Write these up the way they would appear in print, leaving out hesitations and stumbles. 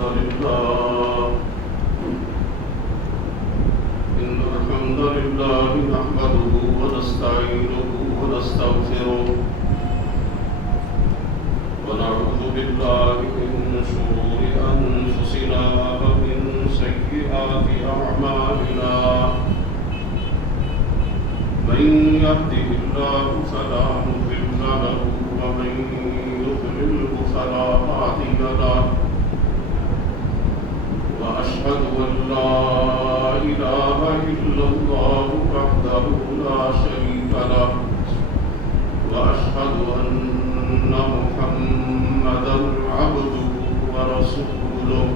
لله نحمده ونستعينه ونستغفره ونعوذ بالله من شرور أنفسنا ومن سيئات أعمالنا من يهده الله فلا مضل له ومن يضلله فلا هادي له وأشهد أن لا إله إلا الله وحده لا شريك له وأشهد أن محمدا عبده ورسوله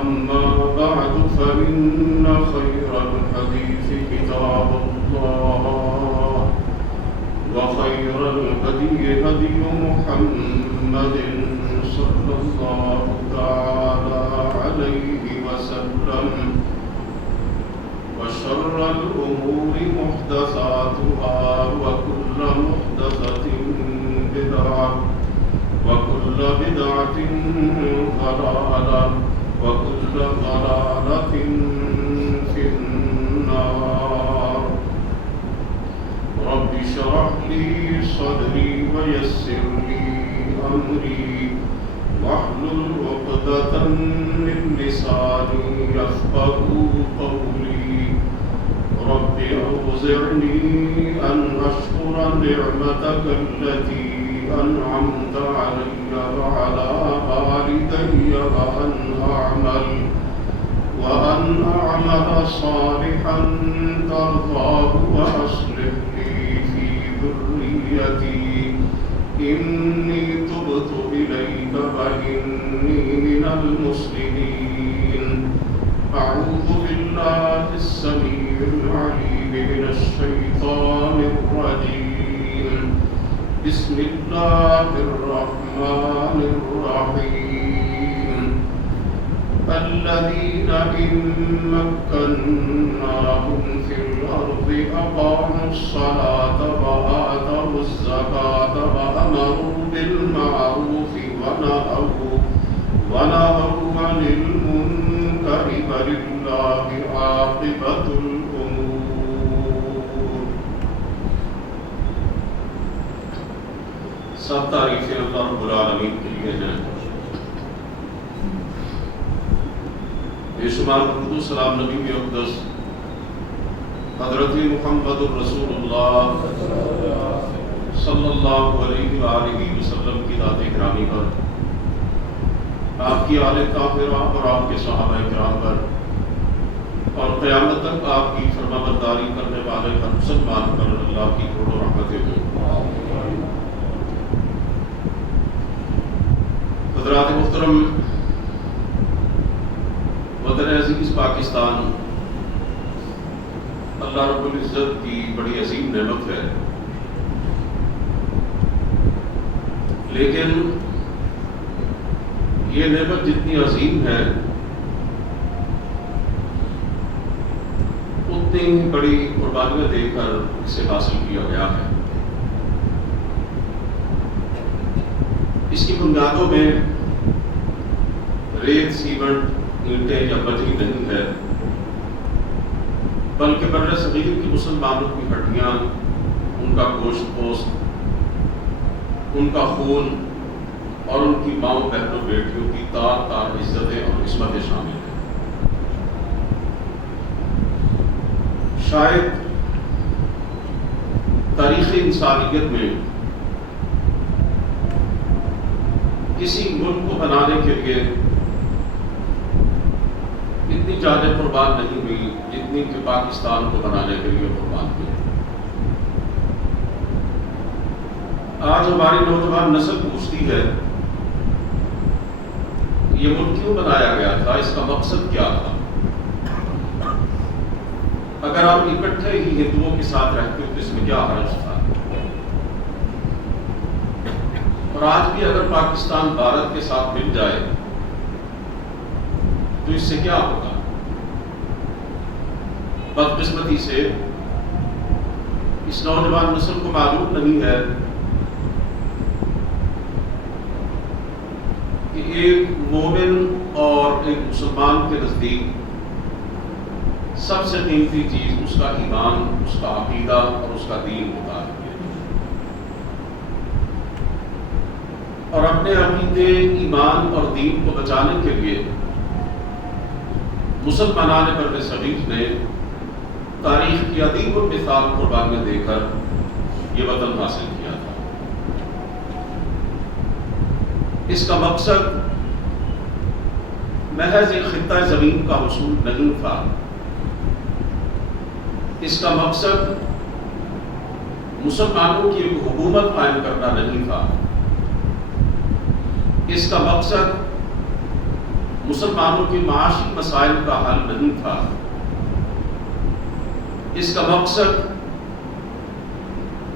أما بعد فإن خير الحديث كتاب الله وخير الهدي هدي محمد صلى الله تعالى عليه وسلم وشر الأمور محدثاتها وكل محدثة بدعة وكل بدعة ضلالة وكل ضلالة في النار رب اشرح لي صدري ويسر لي أمري واحلل عقدة من لساني يفقهوا قولي رب أوزعني أن أشكر نعمتك التي أنعمت علي وعلى والدي وأن أعمل صالحا ترضاه وأصلح لي في ذريتي إني تبت إليك وإني من المسلمين أعوذ بالله السميع العليم من الشيطان الرجيم بسم الله الرحمن الرحيم الذين إن مكناهم في الأرض أقاموا الصلاة وآتوا الزكاة وأمروا بالمعروف ونهوا عن المنكر ولله عاقبة الأمور. سب تعریفیں اللہ رب العالمین کے لیے ہیں. بے شمار درود و سلام نبی اقدس حضرت محمد الرسول اللہ صلی اللہ علیہ وآلہ وسلم کی ذات گرامی پر، آپ کی آل طاہرہ اور آپ کے صحابہ کرام پر، اور قیامت تک آپ کی فرما برداری کرنے والے ہر مسلمان پر اللہ کی کروڑوں رحمتیں ہوں. حضرات محترم، وطن عزیز پاکستان اللہ رب العزت کی بڑی عظیم نعمت ہے، لیکن یہ نعمت جتنی عظیم ہے اتنی ہی بڑی قربانیاں دے کر اسے حاصل کیا گیا ہے. اس کی بنیادوں میں ریت، سیمنٹ، اینٹیں یا بجری نہیں ہے، بلکہ بر صغیر کی مسلمانوں کی ہڈیاں، ان کا گوشت پوست، ان کا خون اور ان کی ماؤں بہنوں بیٹیوں کی تار تار عزتیں اور عصمتیں شامل ہیں. شاید تاریخ انسانیت میں کسی ملک کو بنانے کے لیے اتنی جانیں قربان نہیں ہوئی جتنی کہ پاکستان کو بنانے کے لیے قربان ہوئی. آج ہماری نوجوان نسل پوچھتی ہے یہ ملک کیوں بنایا گیا تھا، اس کا مقصد کیا تھا؟ اگر آپ اکٹھے ہی ہندوؤں کے ساتھ رہتے تو اس میں کیا حرج تھا؟ اور آج بھی اگر پاکستان بھارت کے ساتھ مل جائے تو اس سے کیا ہوگا؟ بدقسمتی سے اس نوجوان نسل کو معلوم نہیں ہے کہ ایک مومن اور ایک مسلمان کے نزدیک سب سے قیمتی چیز اس کا ایمان، اس کا عقیدہ اور اس کا دین ہوتا ہے، اور اپنے عقیدے، ایمان اور دین کو بچانے کے لیے مسلمانان برِ صغیر نے تاریخ کی عظیم المثال قربانیاں دے کر یہ وطن حاصل کیا تھا۔ اس کا مقصد محض ایک خطہ زمین کا حصول نہیں تھا، اس کا مقصد مسلمانوں کی ایک حکومت قائم کرنا نہیں تھا، اس کا مقصد مسلمانوں کے معاشی مسائل کا حل نہیں تھا، اس کا مقصد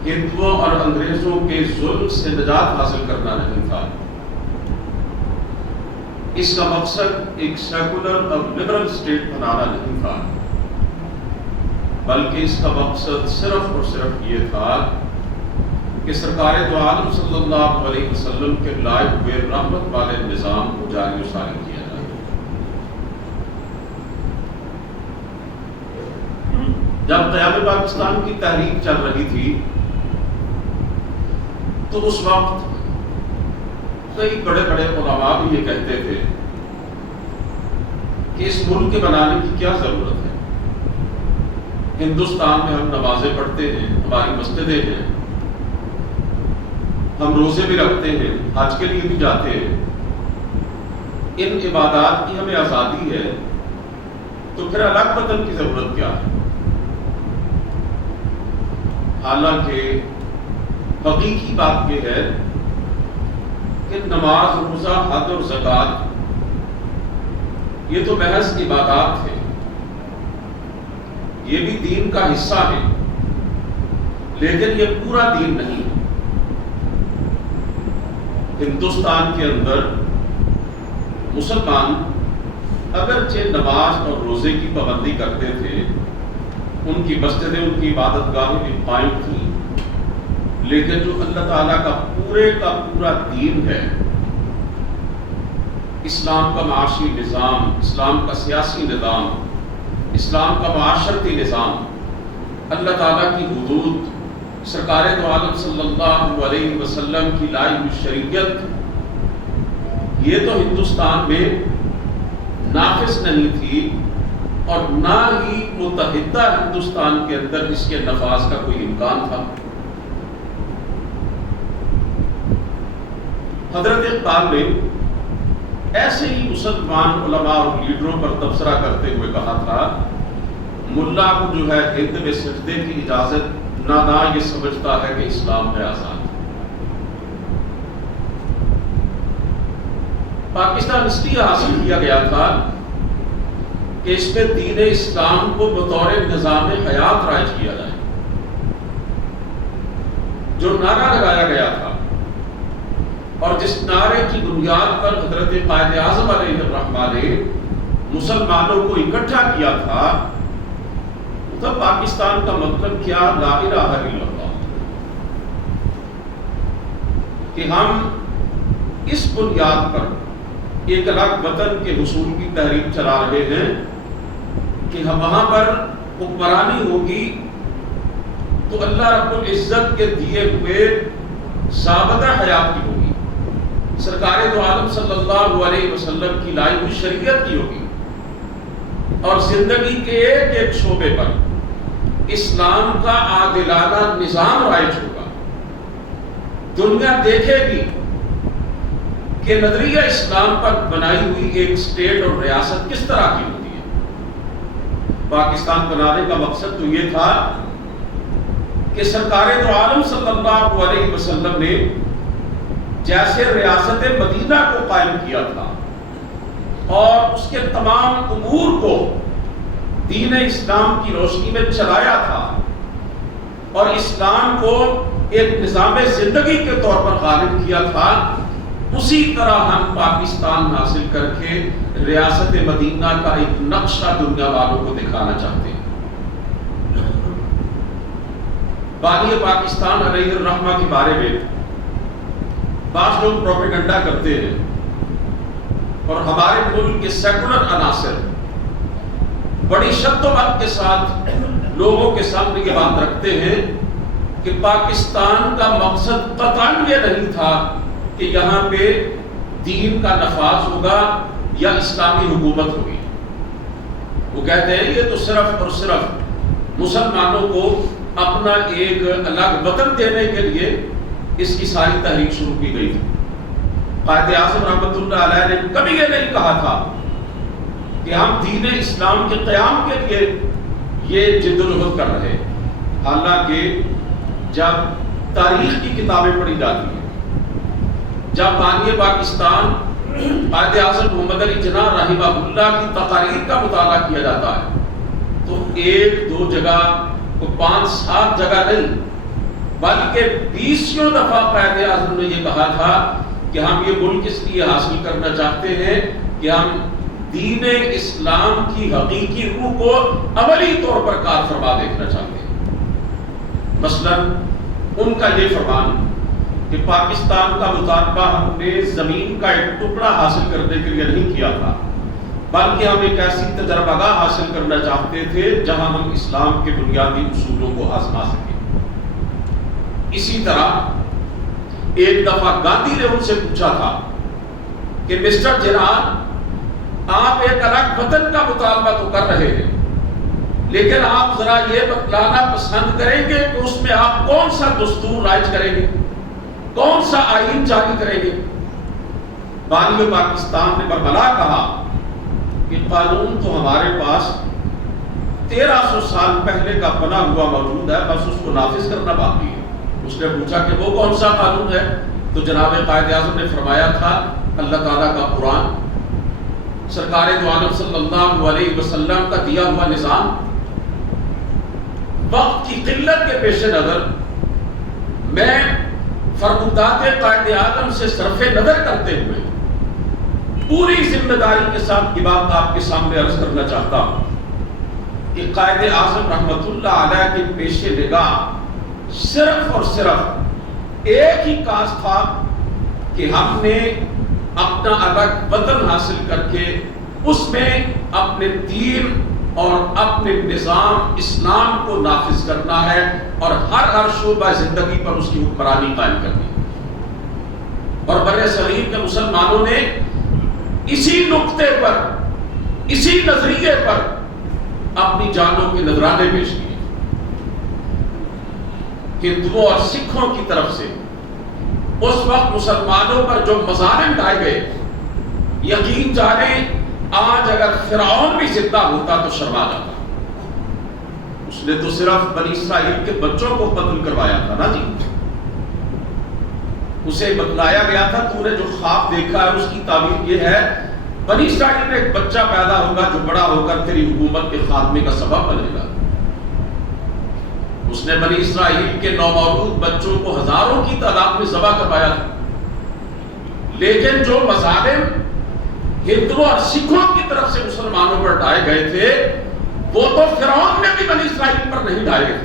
ہندوؤں اور انگریزوں کے ظلم سے نجات حاصل کرنا نہیں تھا، اس کا مقصد ایک سیکولر اور لبرل اسٹیٹ بنانا نہیں تھا، بلکہ اس کا مقصد صرف اور صرف یہ تھا کہ سرکار دو عالم صلی اللہ علیہ وسلم کے لائے ہوئے رحمت والے نظام کو جاری و ساری کیا جائے۔ جب قیام پاکستان کی تحریک چل رہی تھی تو اس وقت کئی بڑے بڑے علماء بھی یہ کہتے تھے کہ اس ملک کے بنانے کی کیا ضرورت ہے، ہندوستان میں ہم نمازیں پڑھتے ہیں، ہماری مسجدیں ہیں، ہم روزے بھی رکھتے ہیں، حج کے لیے بھی جاتے ہیں، ان عبادات کی ہمیں آزادی ہے، تو پھر الگ وطن کی ضرورت کیا ہے؟ حالانکہ حقیقی بات یہ ہے کہ نماز، روزہ، حج اور زکوٰۃ یہ تو محض عبادات ہیں، یہ بھی دین کا حصہ ہے، لیکن یہ پورا دین نہیں ہے۔ ہندوستان کے اندر مسلمان اگرچہ نماز اور روزے کی پابندی کرتے تھے، ان کی مسجدیں، ان کی عبادت گاہیں بھی قائم تھیں، لیکن جو اللہ تعالیٰ کا پورا دین ہے، اسلام کا معاشی نظام، اسلام کا سیاسی نظام، اسلام کا معاشرتی نظام، اللہ تعالیٰ کی حدود، سرکار دو عالم صلی اللہ علیہ وسلم کی لائی ہوئی شریعت، یہ تو ہندوستان میں نافذ نہیں تھی، اور نہ ہی متحدہ ہندوستان کے اندر اس کے نفاذ کا کوئی امکان تھا۔ حضرت اقبال نے ایسے ہی مسلمان علماء اور لیڈروں پر تبصرہ کرتے ہوئے کہا تھا، ملا کو جو ہے ہند میں سجدے کی اجازت نہ یہ سمجھتا ہے کہ اسلام ہے آزاد۔ پاکستان اس لیے حاصل کیا گیا تھا کہ اس میں دین اسلام کو بطور نظام حیات رائج کیا جائے۔ جو نعرہ لگایا گیا تھا اور جس نعرے کی بنیاد پر حضرت قائد اعظم علیہ الرحمہ نے مسلمانوں کو اکٹھا کیا تھا، تب پاکستان کا مطلب کیا؟ لا الہ الا اللہ، کہ ہم اس بنیاد پر ایک الگ وطن کے حصول کی تحریک چلا رہے ہیں کہ ہم وہاں پر حکمرانی ہوگی تو اللہ رب العزت کے دیے ہوئے ضابطہ حیات کی ہوگی، سرکار دو عالم صلی اللہ علیہ وسلم کی لائی ہوئی شریعت کی ہوگی، اور زندگی کے ایک ایک شعبے پر اسلام کا عادلانہ نظام رائج ہوگا۔ دنیا دیکھے گی کہ نظریہ اسلام پر بنائی ہوئی ایک اسٹیٹ اور ریاست کس طرح کی ہوتی ہے۔ پاکستان بنانے کا مقصد تو یہ تھا کہ سرکار دو عالم صلی اللہ علیہ وسلم نے جیسے ریاست مدینہ کو قائم کیا تھا اور اس کے تمام امور کو دین اسلام کی روشنی میں چلایا تھا اور اسلام کو ایک نظام زندگی کے طور پر غالب کیا تھا، اسی طرح ہم پاکستان حاصل کر کے ریاست مدینہ کا ایک نقشہ دنیا والوں کو دکھانا چاہتے ہیں۔ بانی پاکستان علیہ الرحمہ کے بارے میں بعض لوگ پروپیگنڈا کرتے ہیں اور ہمارے ملک کے سیکولر عناصر بڑی شد و بد کے ساتھ لوگوں کے سامنے یہ بات رکھتے ہیں کہ پاکستان کا مقصد قطعاً یہ نہیں تھا کہ یہاں پہ دین کا نفاذ ہوگا یا اسلامی حکومت ہوگی. وہ کہتے ہیں یہ تو صرف اور صرف مسلمانوں کو اپنا ایک الگ وطن دینے کے لیے اس کی ساری تحریک شروع کی گئی تھی. قائد اعظم رحمۃ اللہ علیہ نے کبھی یہ نہیں کہا تھا کہ ہم دین اسلام کے قیام کے لیے یہ جدوجہد کر رہے. حالانکہ جب تاریخ کی کتابیں پڑھی جاتی ہیں، جب بانی پاکستان قائد اعظم محمد علی جناح رحمہ اللہ کی تقاریر کا مطالعہ کیا جاتا ہے تو ایک دو جگہ کو 5-7 جگہ نہیں بلکہ 20 دفعہ قائد اعظم نے یہ کہا تھا کہ ہم یہ ملک اس لیے حاصل کرنا چاہتے ہیں کہ ہم دین اسلام کی حقیقی روح کو عملی طور پر کار فرما دیکھنا چاہتے ہیں. مثلا ان کا یہ فرمان کہ پاکستان کا مطالبہ ہم نے زمین کا ایک ٹکڑا حاصل کرنے کے لیے نہیں کیا تھا بلکہ ہم ایک ایسی تجربہ گاہ حاصل کرنا چاہتے تھے جہاں ہم اسلام کے بنیادی اصولوں کو آزما سکیں. اسی طرح ایک دفعہ گاندھی نے ان سے پوچھا تھا کہ مسٹر جناح، آپ ایک الگ وطن کا مطالبہ تو کر رہے ہیں لیکن آپ ذرا یہ بتلانا پسند کریں گے کہ اس میں آپ کون سا دستور رائج کریں گے، کون سا آئین جاری کریں گے؟ بانی پاکستان نے بربلا کہا کہ قانون تو ہمارے پاس 1300 سال پہلے کا بنا ہوا موجود ہے، بس اس کو نافذ کرنا باقی ہے. اس نے پوچھا کہ وہ کون سا قانون ہے تو جناب قائد اعظم نے فرمایا تھا اللہ تعالیٰ کا قرآن، سرکار دو عالم صلی اللہ علیہ وسلم کا دیا ہوا نظام. وقت کی قلت کے پیش نظر میں فرمودات قائد اعظم سے صرف نظر کرتے ہوئے پوری ذمہ داری کے ساتھ یہ بات آپ کے سامنے عرض کرنا چاہتا ہوں کہ قائد اعظم رحمت اللہ علیہ کے پیش نگاہ صرف اور صرف ایک ہی کاز تھا کہ ہم نے اپنا الگ وطن حاصل کر کے اس میں اپنے دین اور اپنے نظام اسلام کو نافذ کرنا ہے اور ہر شعبہ زندگی پر اس کی حکمرانی قائم کرنی ہے. اور بر صغیر کے مسلمانوں نے اسی نقطے پر، اسی نظریے پر اپنی جانوں کے نذرانے پیش کیے. ہندوؤں اور سکھوں کی طرف سے اس وقت مسلمانوں پر جو مظالم ڈھائے گئے، یقین جانیں آج اگر فرعون بھی زندہ ہوتا تو شرما جاتا. اس نے تو صرف بنی اسرائیل کے بچوں کو قتل کروایا تھا نا جی. اسے بتلایا گیا تھا تو نے جو خواب دیکھا ہے اس کی تعبیر یہ ہے بنی اسرائیل میں ایک بچہ پیدا ہوگا جو بڑا ہو کر تیری حکومت کے خاتمے کا سبب بنے گا. اس نے بنی اسرائیل کے نومولود بچوں کو ہزاروں کی تعداد میں ذبح کروایا تھا. لیکن جو مظالم ہندوؤں اور سکھوں کی طرف سے مسلمانوں پر ڈھائے گئے تھے وہ تو فرعون نے بھی بنی اسرائیل پر نہیں ڈھائے تھے.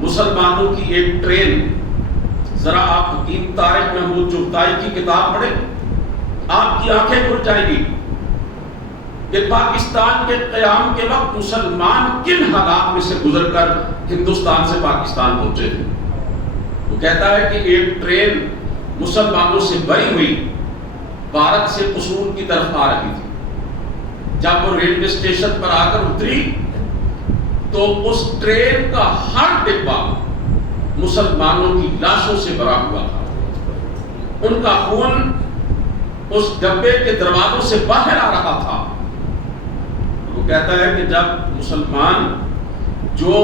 مسلمانوں کی ایک ٹرین، ذرا آپ حکیم طارق محمود چغتائی کی کتاب پڑھیں، آپ کی آنکھیں کھل جائیں گی کہ پاکستان کے قیام کے وقت مسلمان کن حالات میں سے گزر کر ہندوستان سے پاکستان پہنچے تھے. وہ کہتا ہے کہ ایک ٹرین مسلمانوں سے بھری ہوئی بھارت سے قصور کی طرف آ رہی تھی. جب وہ ریلوے اسٹیشن پر آ کر اتری تو اس ٹرین کا ہر ڈبہ مسلمانوں کی لاشوں سے بھرا ہوا تھا. ان کا خون اس ڈبے کے دروازوں سے باہر آ رہا تھا. وہ کہتا ہے کہ جب مسلمان جو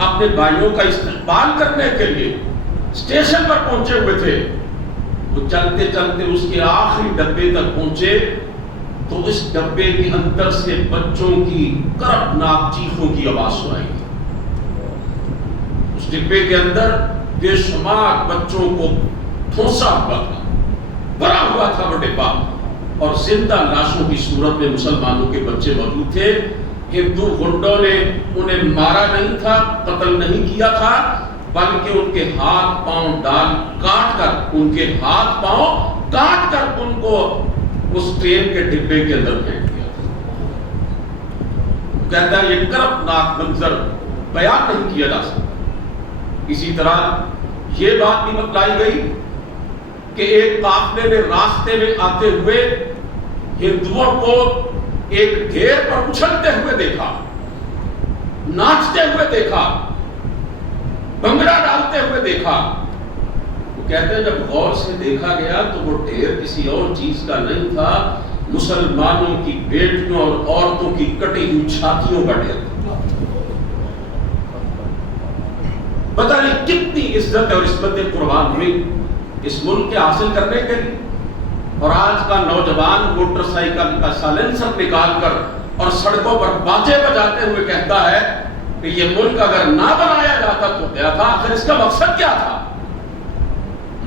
اپنے بھائیوں کا استقبال کرنے کے لیے اسٹیشن پر پہنچے ہوئے تھے وہ چلتے چلتے اس کے آخری ڈبے تک پہنچے تو اس ڈبے کے اندر سے بچوں کی کرپناک چیخوں کی آواز سنائی دی. اس ڈبے کے اندر بے شمار بچوں کو پھونسا ہوا تھا، بھرا ہوا تھا وہ ڈبہ، اور زندہ لاشوں کی صورت میں مسلمانوں کے بچے موجود تھے. ہندو گنڈوں نے انہیں مارا نہیں تھا، قتل نہیں کیا تھا، بلکہ ان کے ہاتھ پاؤں کاٹ کر ان کو اس ٹرین کے ڈبے کے اندر پھینک دیا تھا۔ کہتا ہے یہ کربناک منظر بیان نہیں کیا جا سکتا۔ اسی طرح یہ بات بھی بتلائی گئی کہ ایک قافلے نے راستے میں آتے ہوئے ہندوؤں کو ایک ڈھیر پر اچھلتے ہوئے دیکھا، ناچتے ہوئے دیکھا، بھنگڑا ڈالتے ہوئے دیکھا۔ وہ کہتے ہیں جب غور سے دیکھا گیا تو وہ ڈھیر کسی اور چیز کا نہیں تھا، مسلمانوں کی بیٹیوں اور عورتوں کی کٹی ہوئی چھاتیوں کا ڈھیر تھا۔ پتہ نہیں کتنی عزت اور عصمتیں قربان ہوئی اس ملک کے حاصل کرنے کے لیے، اور آج کا نوجوان موٹر سائیکل کا سائلنسر نکال کر اور سڑکوں پر باجے بجاتے ہوئے کہتا ہے کہ یہ ملک اگر نہ بنایا جاتا تو کیا تھا؟ آخر اس کا مقصد کیا تھا؟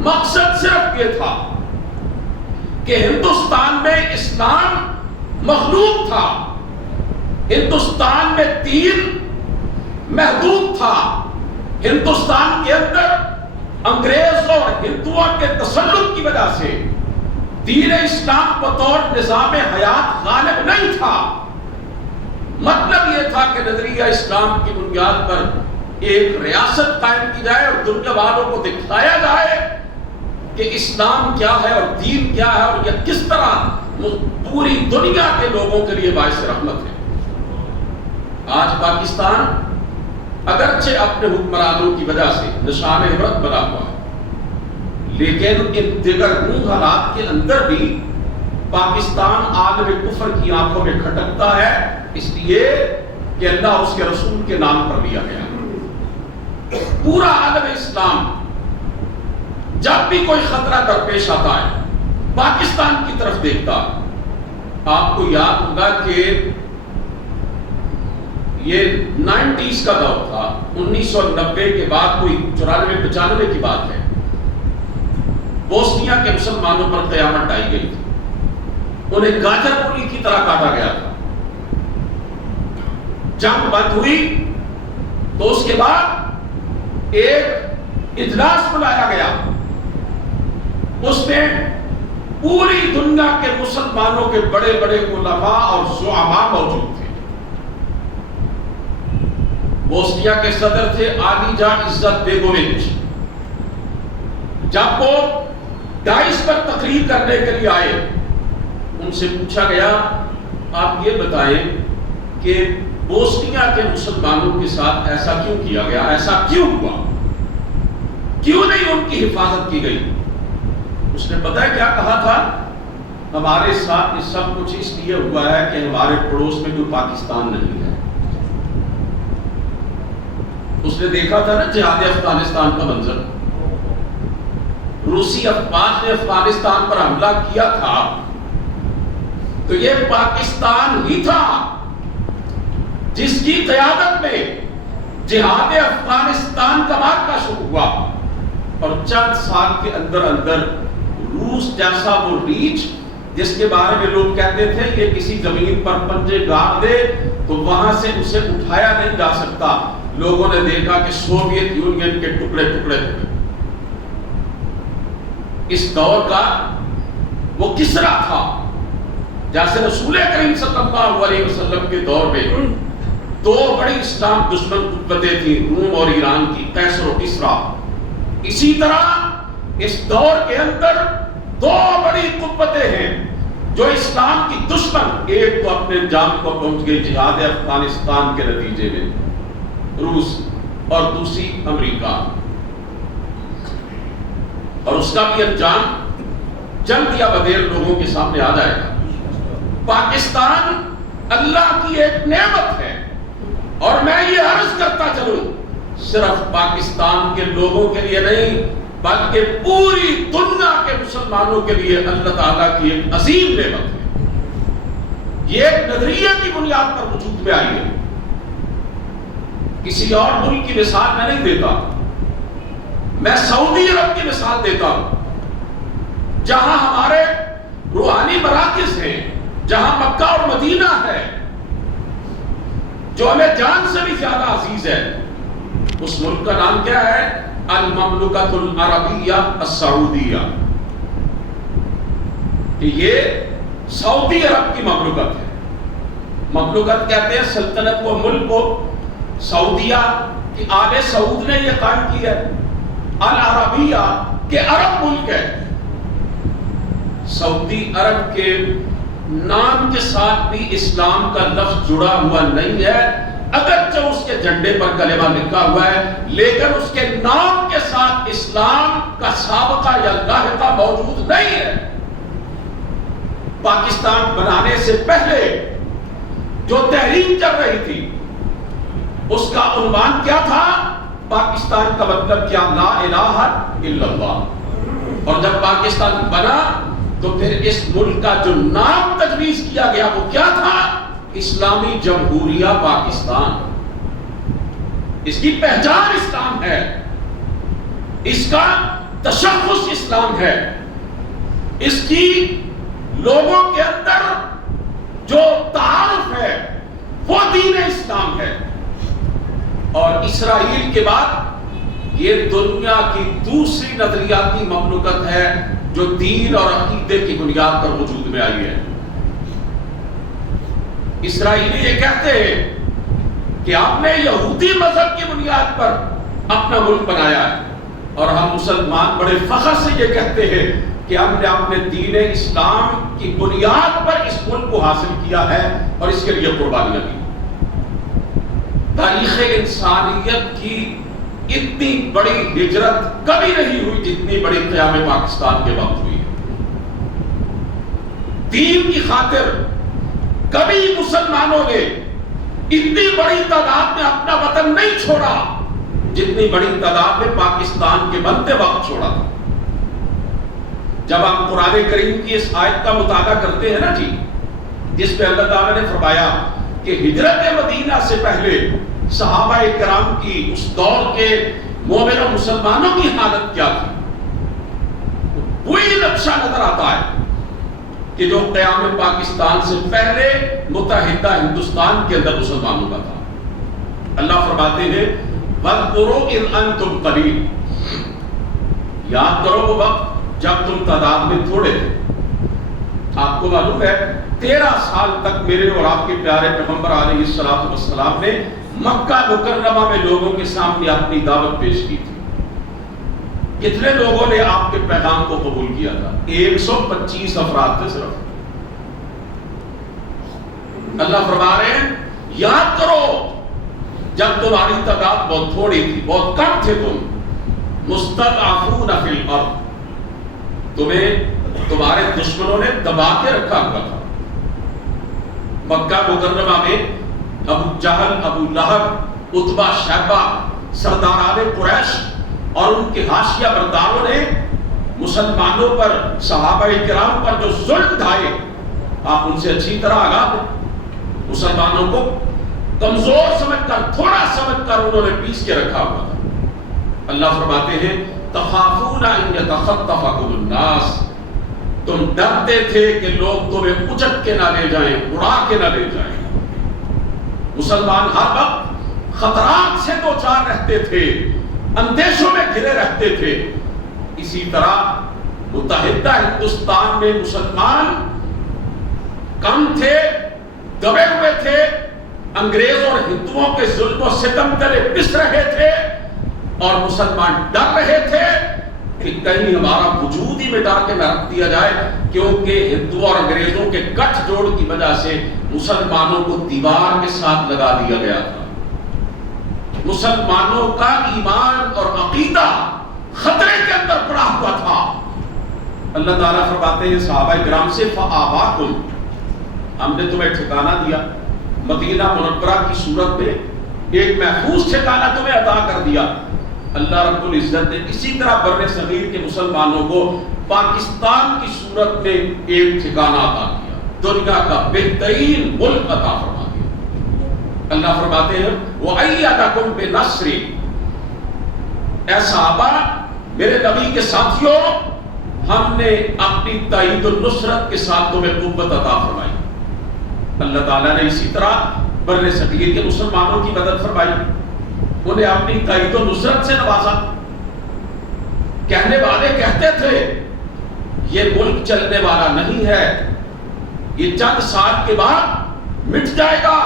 مقصد صرف یہ تھا کہ ہندوستان میں اسلام مخلوق تھا، ہندوستان میں دین محدود تھا، ہندوستان کے اندر انگریز اور ہندوؤں کے تسلط کی وجہ سے دین اسلام بطور نظام حیات غالب نہیں تھا۔ مطلب یہ تھا کہ نظریہ اسلام کی بنیاد پر ایک ریاست قائم کی جائے اور دنیا والوں کو دکھایا جائے کہ اسلام کیا ہے اور دین کیا ہے اور یہ کس طرح پوری دنیا کے لوگوں کے لیے باعث رحمت ہے۔ آج پاکستان اگرچہ اپنے حکمرانوں کی وجہ سے نشان عبرت بنا ہوا ہے، لیکن ان دیگر حالات کے اندر بھی پاکستان عالم کفر کی آنکھوں میں کھٹکتا ہے، اس لیے کہ اللہ اس کے رسول کے نام پر لیا گیا۔ پورا عالم اسلام جب بھی کوئی خطرہ درپیش آتا ہے پاکستان کی طرف دیکھتا ہے۔ آپ کو یاد ہوگا کہ یہ 90s کا دور تھا، 1990 کے بعد کوئی 94-95 کی بات ہے، بوسنیا کے مسلمانوں پر قیامت ڈائی گئی تھی، انہیں گاجر پولی کی طرح کاٹا گیا تھا۔ جنگ بند ہوئی تو اس کے بعد ایک اجلاس بلایا گیا، اس میں پوری دنیا کے مسلمانوں کے بڑے بڑے علماء اور زعماء موجود تھے۔ بوسنیا کے صدر تھے عالی جان عزت بیگووچ۔ جب وہ ڈائس پر تقریر کرنے کے لیے آئے، ان سے پوچھا گیا آپ یہ بتائیں کہ بوسنیا کے مسلمانوں کے ساتھ ایسا کیوں کیا گیا، ایسا کیوں ہوا، کیوں نہیں ان کی حفاظت کی گئی؟ اس نے پتہ ہے کیا کہا تھا؟ ہمارے ساتھ یہ سب کچھ اس لیے ہوا ہے کہ ہمارے پڑوس میں کوئی پاکستان نہیں ہے۔ اس نے دیکھا تھا نا جہاد افغانستان کا منظر، روسی افواج نے افغانستان پر حملہ کیا تھا تو یہ پاکستان ہی تھا جس کی قیادت میں جہاد افغانستان کا معرکہ شروع ہوا، اور چند سال کے اندر اندر روس جیسا وہ ریچھ جس کے بارے میں لوگ کہتے تھے یہ کسی زمین پر پنجے گاڑ دے تو وہاں سے اسے اٹھایا نہیں جا سکتا، لوگوں نے دیکھا کہ سوویت یونین کے ٹکڑے ٹکڑے ہوئے۔ اس دور کا وہ کسرا تھا، جیسے رسول کریم صلی اللہ علیہ وسلم کے دور میں دو بڑی اسلام دشمن قوتیں تھیں، روم اور ایران کی، قیصر و کسرا۔ اسی طرح اس دور کے اندر دو بڑی قوتیں ہیں جو اسلام کی دشمن، ایک تو اپنے جان کو پہنچ گئی جہاد افغانستان کے نتیجے میں، روس، اور دوسری امریکہ، اور اس کا بھی انجام جلد یا بدیر لوگوں کے سامنے آ جائے گا۔ پاکستان اللہ کی ایک نعمت ہے، اور میں یہ عرض کرتا چلوں صرف پاکستان کے لوگوں کے لیے نہیں بلکہ پوری دنیا کے مسلمانوں کے لیے اللہ تعالیٰ کی ایک عظیم نعمت ہے۔ یہ ایک نظریے کی بنیاد پر وجود میں آئی ہے، کسی اور ملک کی مثال میں نہیں دیتا، میں سعودی عرب کی مثال دیتا ہوں، جہاں ہمارے روحانی مراکز ہیں، جہاں مکہ اور مدینہ ہے جو ہمیں جان سے بھی زیادہ عزیز ہے۔ اس ملک کا نام کیا ہے؟ المملکۃ العربیہ السعودیہ۔ یہ سعودی عرب کی مملکت ہے. مملکت کہتے ہیں سلطنت کو، ملک کو. سعودیہ کی آل سعود نے یہ قائم کی ہے. العربیہ کہ عرب ملک ہے. سعودی عرب کے نام کے ساتھ بھی اسلام کا لفظ جڑا ہوا نہیں ہے، اگرچہ اس کے جھنڈے پر کلمہ لکھا ہوا ہے، لیکن اس کے نام کے ساتھ اسلام کا سابقہ یا لاحقہ موجود نہیں ہے. پاکستان بنانے سے پہلے جو تحریک چل رہی تھی اس کا عنوان کیا تھا؟ پاکستان کا مطلب کیا؟ لا الہ الا اللہ. اور جب پاکستان بنا تو پھر اس ملک کا جو نام تجویز کیا گیا وہ کیا تھا؟ اسلامی جمہوریہ پاکستان. اس کی پہچان اسلام ہے، اس کا تشخص اسلام ہے، اس کی لوگوں کے اندر جو تعارف ہے وہ دین اسلام ہے. اور اسرائیل کے بعد یہ دنیا کی دوسری نظریاتی مملکت ہے جو دین اور عقیدے کی بنیاد پر وجود میں آئی ہے. اسرائیلی یہ کہتے ہیں کہ آپ نے یہودی مذہب کی بنیاد پر اپنا ملک بنایا ہے، اور ہم مسلمان بڑے فخر سے یہ کہتے ہیں کہ ہم نے اپنے دین اسلام کی بنیاد پر اس ملک کو حاصل کیا ہے اور اس کے لیے قربانیاں دی. تاریخ انسانیت کی اتنی بڑی ہجرت کبھی نہیں ہوئی جتنی بڑی قیام پاکستان کے وقت ہوئی. دین کی خاطر کبھی مسلمانوں نے اتنی بڑی تعداد میں اپنا وطن نہیں چھوڑا جتنی بڑی تعداد میں پاکستان کے بنتے وقت چھوڑا تھا. جب ہم قرآن کریم کی اس آیت کا مطالعہ کرتے ہیں نا جی، جس پہ اللہ تعالیٰ نے فرمایا کہ ہجرت مدینہ سے پہلے صحابہ کرام کی اس دور کے مومن و مسلمانوں کی حالت کیا تھی، وہی نقشہ نظر آتا ہے کہ جو قیام پاکستان سے پہلے متحدہ ہندوستان کے اندر مسلمانوں کا تھا. اللہ فرماتے ہیں وَاذْكُرُوا إِذْ أَنْتُمْ قَلِيلٌ، یاد کرو وہ وقت جب تم تعداد میں تھوڑے تھے. آپ کو معلوم ہے 13 سال تک میرے اور آپ کے پیارے پیغمبر علیہ السلام نے مکہ مکرمہ میں لوگوں کے سامنے اپنی دعوت پیش کی تھی. کتنے لوگوں نے آپ کے پیغام کو قبول کیا تھا؟ 125 افراد تھے صرف. اللہ فرما رہے ہیں یاد کرو جب تمہاری تعداد بہت تھوڑی تھی، بہت کم تھے تم. مستضعفون فی الارض، تمہیں تمہارے دشمنوں نے دبا کے رکھا ہوا تھا. مکہ مکرمہ میں ابو جہل، ابو لہب، عتبہ، شیبہ، سرداران قریش اور ان کے حاشیہ برداروں نے مسلمانوں پر، صحابہ کرام پر جو ظلم ڈھائے، آپ ان سے اچھی طرح آگاہ ہیں. مسلمانوں کو کمزور سمجھ کر، تھوڑا سمجھ کر انہوں نے پیس کے رکھا ہوا تھا. اللہ فرماتے ہیں تخافون ان یتخطفکم الناس، تم ڈرتے تھے کہ لوگ تمہیں اچک کے نہ لے جائیں، اڑا کے نہ لے جائیں. مسلمان ہر وقت خطرات سے دوچار رہتے تھے، اندیشوں میں گھرے رہتے تھے. اسی طرح متحدہ ہندوستان میں مسلمان کم تھے، دبے ہوئے تھے، انگریز اور ہندوؤں کے ظلم و ستم تلے پس رہے تھے، اور مسلمان ڈر رہے تھے کہ کہیں ہمارا وجود ہی مٹا کے نہ رکھ دیا جائے، کیونکہ ہندو اور انگریزوں کے گٹھ جوڑ کی وجہ سے مسلمانوں کو دیوار کے ساتھ لگا دیا گیا تھا. مسلمانوں کا ایمان اور عقیدہ خطرے کے اندر پڑا ہوا تھا. اللہ تعالیٰ فرماتے ہیں صحابہ کرام سے فآواکم، ہم نے تمہیں ٹھکانہ دیا، مدینہ منورہ کی صورت میں ایک محفوظ ٹھکانہ تمہیں عطا کر دیا. اللہ رب العزت نے اسی طرح بر صغیر کے مسلمانوں کو پاکستان کی صورت میں ایک ٹھکانہ عطا کیا، دنیا کا بہترین ملک عطا فرما دیا. اللہ فرماتے ہیں وَأَيَّدَكُمْ بِنَصْرِ، اے صحابہ میرے نبی کے ساتھیوں، ہم نے اپنی تائید النصرت کے ساتھ تمہیں قوت عطا فرمائی. اللہ تعالیٰ نے اسی طرح بر صغیر کے مسلمانوں کی مدد فرمائی، انہیں اپنی تائید و نصرت سے نوازا. کہنے والے کہتے تھے یہ ملک چلنے والا نہیں ہے، یہ چند سال کے بعد مٹ جائے گا.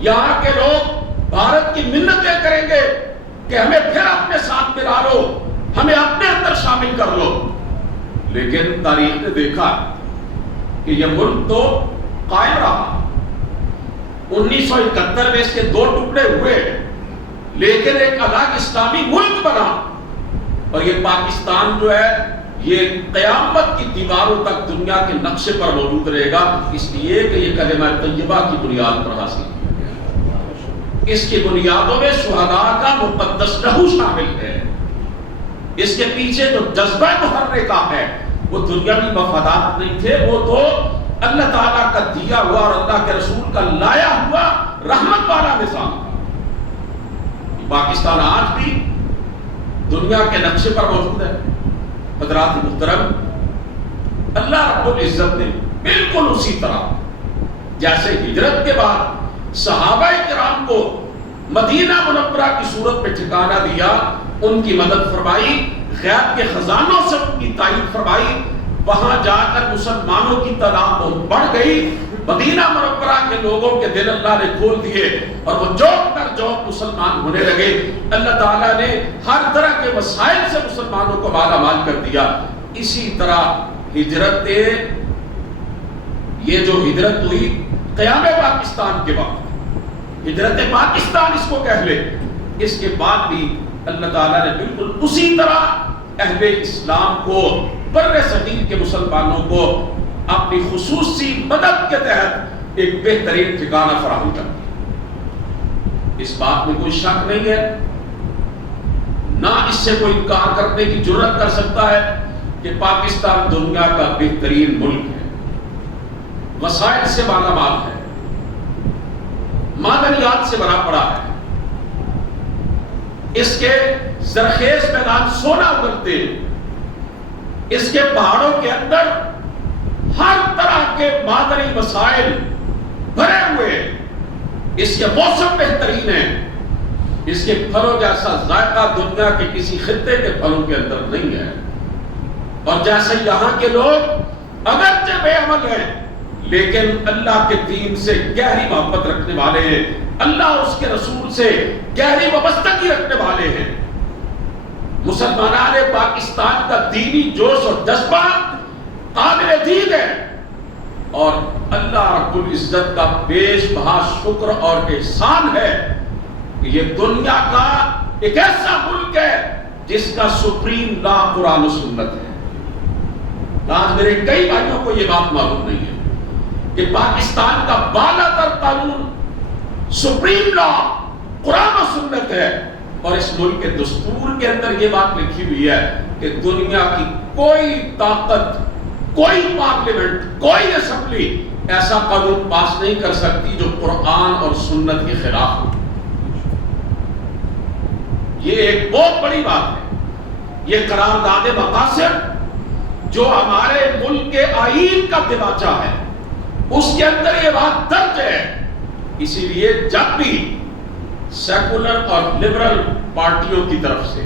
یہاں کے لوگ بھارت کی منتیں کریں گے کہ ہمیں پھر اپنے ساتھ ملا لو, ہمیں اپنے اندر شامل کر لو. لیکن تاریخ نے دیکھا کہ یہ ملک تو قائم رہا. 1971 میں اس کے 2 ٹکڑے ہوئے, لیکن ایک الگ اسلامی ملک بنا. اور یہ پاکستان جو ہے یہ قیامت کی دیواروں تک دنیا کے نقشے پر موجود رہے گا, اس لیے کہ یہ کلمہ طیبہ کی بنیاد پر حاصل کیا گیا. اس کی بنیادوں میں شہداء کا مقدس لہو شامل ہے. اس کے پیچھے جو جذبہ محرکہ ہے وہ دنیاوی مفادات نہیں تھے, وہ تو اللہ تعالیٰ کا دیا ہوا اور اللہ کے رسول کا لایا ہوا رحمت والا نظام تھا. پاکستان آج بھی دنیا کے نقشے پر موجود ہے. حضرات محترم, اللہ رب العزت نے بالکل اسی طرح جیسے ہجرت کے بعد صحابہ کرام کو مدینہ منورہ کی صورت میں ٹھکانہ دیا, ان کی مدد فرمائی, غیب کے خزانوں سے ان کی تائید فرمائی, وہاں جا کر مسلمانوں کی تعداد بہت بڑھ گئی. مدینہ منورہ کے لوگوں کے دل اللہ نے کھول دیے اور وہ جوک در جوک مسلمان ہونے لگے. اللہ تعالیٰ نے ہر طرح کے وسائل سے مسلمانوں کو مالا مال کر دیا. اسی طرح ہجرت, یہ جو ہجرت ہوئی قیام پاکستان کے بعد, ہجرت پاکستان اس کو کہہ لے, اس کے بعد بھی اللہ تعالیٰ نے بالکل اسی طرح اہل اسلام کو, بر صغیر کے مسلمانوں کو اپنی خصوصی مدد کے تحت ایک بہترین ٹھکانہ فراہم کر دیا. اس بات میں کوئی شک نہیں ہے, نہ اس سے کوئی انکار کرنے کی جرات کر سکتا ہے کہ پاکستان دنیا کا بہترین ملک ہے, وسائل سے مالا مال ہے, معدنیات سے بھرا پڑا ہے. اس کے زرخیز میدان سونا اگلتے, اس کے پہاڑوں کے اندر ہر طرح کے معدنی وسائل بھرے ہوئے, اس کے موسم بہترین ہیں, اس کے پھلوں جیسا ذائقہ دنیا کے کسی خطے کے پھلوں کے اندر نہیں ہے. اور جیسے یہاں کے لوگ اگرچہ بے عمل ہیں لیکن اللہ کے دین سے گہری محبت رکھنے والے ہیں, اللہ اس کے رسول سے گہری وابستگی رکھنے والے ہیں. مسلمانان پاکستان کا دینی جوش اور جذبہ قابل دید ہے, اور اللہ رب العزت کا بیش بہا شکر اور احسان ہے کہ یہ دنیا کا ایک ایسا ملک ہے جس کا سپریم لا قرآن و سنت ہے. آج میرے کئی بھائیوں کو یہ بات معلوم نہیں ہے کہ پاکستان کا بالا تر قانون سپریم لا قرآن و سنت ہے, اور اس ملک کے دستور کے اندر یہ بات لکھی ہوئی ہے کہ دنیا کی کوئی طاقت, کوئی پارلیمنٹ, کوئی اسمبلی ایسا قانون پاس نہیں کر سکتی جو قرآن اور سنت کے خلاف ہو. یہ ایک بہت بڑی بات ہے. یہ قرارداد مقاصد جو ہمارے ملک کے آئین کا دیباچہ ہے, اس کے اندر یہ بات درج ہے. اسی لیے جب بھی سیکولر اور لبرل پارٹیوں کی طرف سے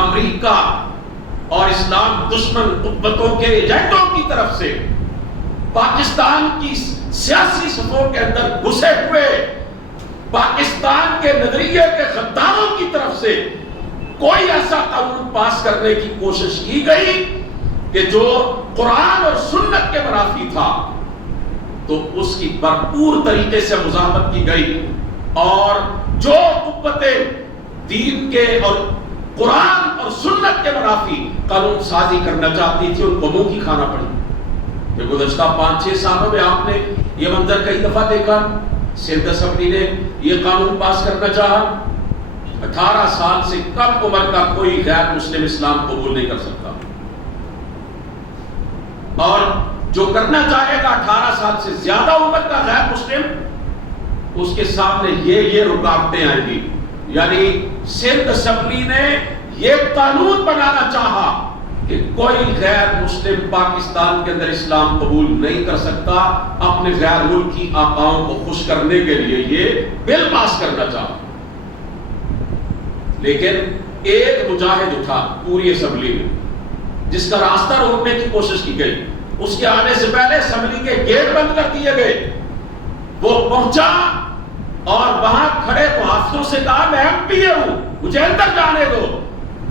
امریکہ اور اسلام دشمن قوتوں کے ایجنٹوں کی طرف سے پاکستان کی سیاسی صفوں کے اندر گھسے ہوئے پاکستان کے نظریے کے غداروں کی طرف سے کوئی ایسا قانون پاس کرنے کی کوشش کی گئی کہ جو قرآن اور سنت کے منافی تھا, تو اس کی بھرپور طریقے سے مزاحمت کی گئی, اور جو قوتیں دین کے اور قرآن اور سنت کے منافی قانون سازی کرنا چاہتی تھی ان کو منہ کی کھانا پڑی. کہ گزشتہ 5-6 سالوں میں آپ نے یہ منظر کئی دفعہ دیکھا, سندھ اسمبلی نے یہ قانون پاس کرنا چاہا, 18 سال سے کم عمر کا کوئی غیر مسلم اسلام قبول نہیں کر سکتا, اور جو کرنا چاہے گا 18 سال سے زیادہ عمر کا غیر مسلم, اس کے سامنے یہ رکاوٹیں آئیں گی. یعنی سندھ اسمبلی نے یہ قانون بنانا چاہا کہ کوئی غیر مسلم پاکستان کے اندر اسلام قبول نہیں کر سکتا, اپنے غیر ملکی آقاؤں کو خوش کرنے کے لیے یہ بل پاس کرنا چاہا. لیکن ایک مجاہد اٹھا پوری اسمبلی میں جس کا راستہ روکنے کی کوشش کی گئی, اس کے آنے سے پہلے اسمبلی کے گیٹ بند کر دیے گئے. وہ پہنچا اور وہاں کھڑے محافظوں سے کہا میں MP ہوں, مجھے اندر جانے دو.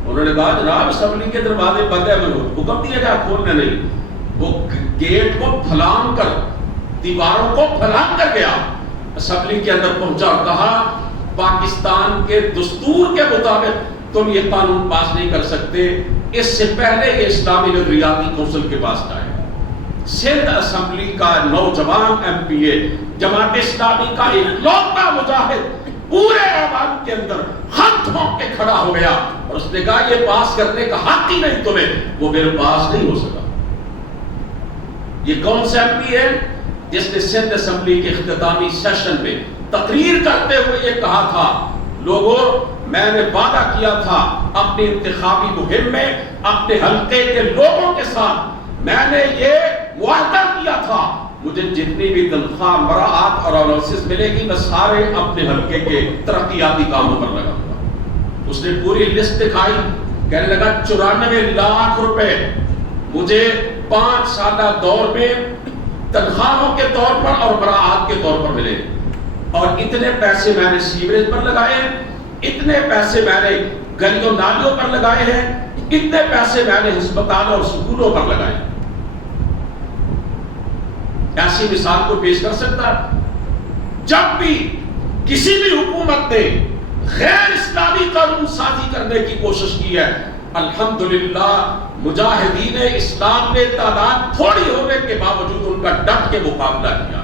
انہوں نے کہا جناب اسمبلی کے دروازے بند ہے, حکم دیا گیا کھولنے نہیں. وہ گیٹ کو پھلانگ کر, دیواروں کو پھلانگ کر گیا, اسمبلی کے اندر پہنچا اور کہا پاکستان کے دستور کے مطابق تم یہ قانون پاس نہیں کر سکتے, اس سے پہلے یہ اسلامی نظریاتی کونسل کے پاس جائے. سندھ اسمبلی کا نوجوان MPA جماعت اسلامی کا اکلوتا مجاہد پورے ایوان کے اندر ہاتھ ٹھونک کے کھڑا ہو گیا اور اس نے کہا یہ پاس کرنے کا حق ہی نہیں تمہیں, وہ بل پاس نہیں ہو سکا. یہ کون سا MP ہے جس نے سندھ اسمبلی کے اختتامی سیشن میں تقریر کرتے ہوئے یہ کہا تھا لوگوں میں نے وعدہ کیا تھا اپنی انتخابی مہم میں اپنے حلقے کے لوگوں کے ساتھ, میں نے یہ معاہدہ کیا تھا مجھے جتنی بھی تنخواہ مراعات اور الاؤنسز ملے گی میں سارے اپنے حلقے کے ترقیاتی کاموں پر لگاؤں گا. اس نے پوری لسٹ دکھائی, کہنے لگا 94 لاکھ روپے مجھے 5 سالہ دور میں تنخواہوں کے طور پر اور مراعات کے طور پر ملے, اور اتنے پیسے میں نے سیوریج پر لگائے, اتنے پیسے میں نے گلیوں نالیوں پر لگائے ہیں, اتنے پیسے میں نے ہسپتالوں اور سکولوں پر لگائے. ایسی مثال کو پیش کر سکتا ہے؟ جب بھی کسی بھی حکومت نے غیر اسلامی قانون سازی کرنے کی کوشش کی ہے, الحمدللہ مجاہدین اسلام نے تعداد تھوڑی ہونے کے باوجود ان کا ڈٹ کے مقابلہ کیا,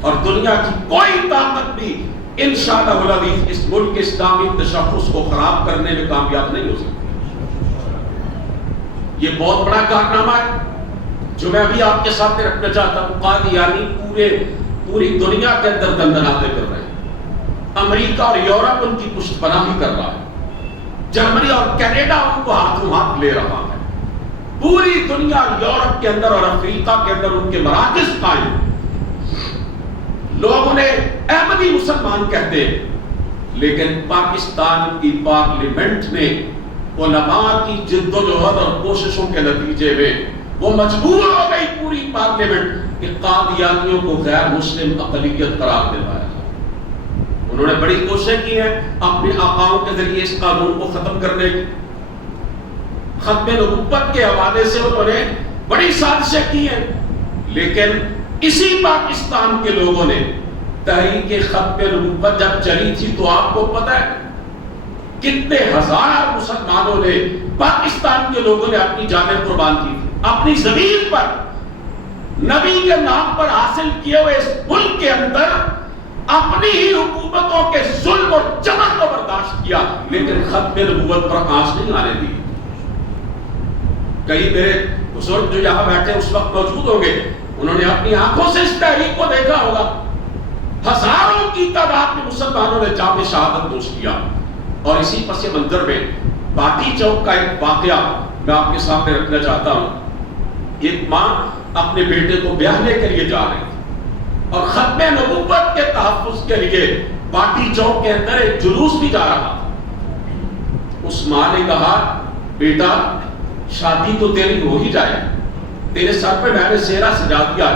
اور دنیا کی کوئی طاقت بھی انشاءاللہ العزیز اس ملک کے اسلامی تشخص کو خراب کرنے میں کامیاب نہیں ہو سکتی. یہ بہت بڑا کارنامہ ہے جو میں ابھی آپ کے سامنے رکھنا چاہتا ہوں. قادیانی پوری دنیا کے اندر دندناتے کر رہے ہیں, امریکہ اور یورپ ان کی پشت پناہی کر رہا ہے, جرمنی اور کینیڈا ان کو ہاتھوں ہاتھ لے رہا ہے, پوری دنیا یورپ کے اندر اور افریقہ کے اندر ان کے مراکز قائم. لوگ انہیں احمدی مسلمان کہتے ہیں, لیکن پاکستان کی پارلیمنٹ نے علماء کی جد و جہد اور کوششوں کے نتیجے میں وہ مجبور ہو گئی پوری پارلیمنٹ کہ قادیانیوں کو غیر مسلم اقلیت قرار دلوایا. انہوں نے بڑی کوشش کی ہے اپنے آقاؤں کے ذریعے اس قانون کو ختم کرنے کی. ختم نبوت کے حوالے سے انہوں نے بڑی سازشیں کی ہیں, لیکن اسی پاکستان کے لوگوں نے تحریک ختم نبوت جب چلی تھی تو آپ کو پتہ ہے کتنے ہزار مسلمانوں نے, پاکستان کے لوگوں نے اپنی جانیں قربان کی تھی اپنی زمین پر, نبی کے نام پر حاصل کیے ہوئے اس ملک کے اندر اپنی ہی حکومتوں کے ظلم اور جبر کو برداشت کیا, لیکن ختم نبوت پر آنچ نہیں آنے دی. کئی میرے بزرگ جو یہاں بیٹھے اس وقت موجود ہوں گے, انہوں نے اپنی آنکھوں سے اس تحریک کو دیکھا ہوگا. ہزاروں کی تعداد میں مسلمانوں نے جام شہادت نوش کیا, اور اسی پس منظر میں باٹی چوک کا ایک واقعہ میں آپ کے سامنے رکھنا چاہتا ہوں. ایک ماں اپنے بیٹے کو بیاہنے کے لیے جا رہی تھی اور ختم نبوت کے تحفظ کے لیے باٹی چوک کے اندر ایک جلوس بھی جا رہا تھا. اس ماں نے کہا بیٹا شادی تو تیری ہو ہی جائے, تیرے سر پہ میں نے سہرا سجا دیا,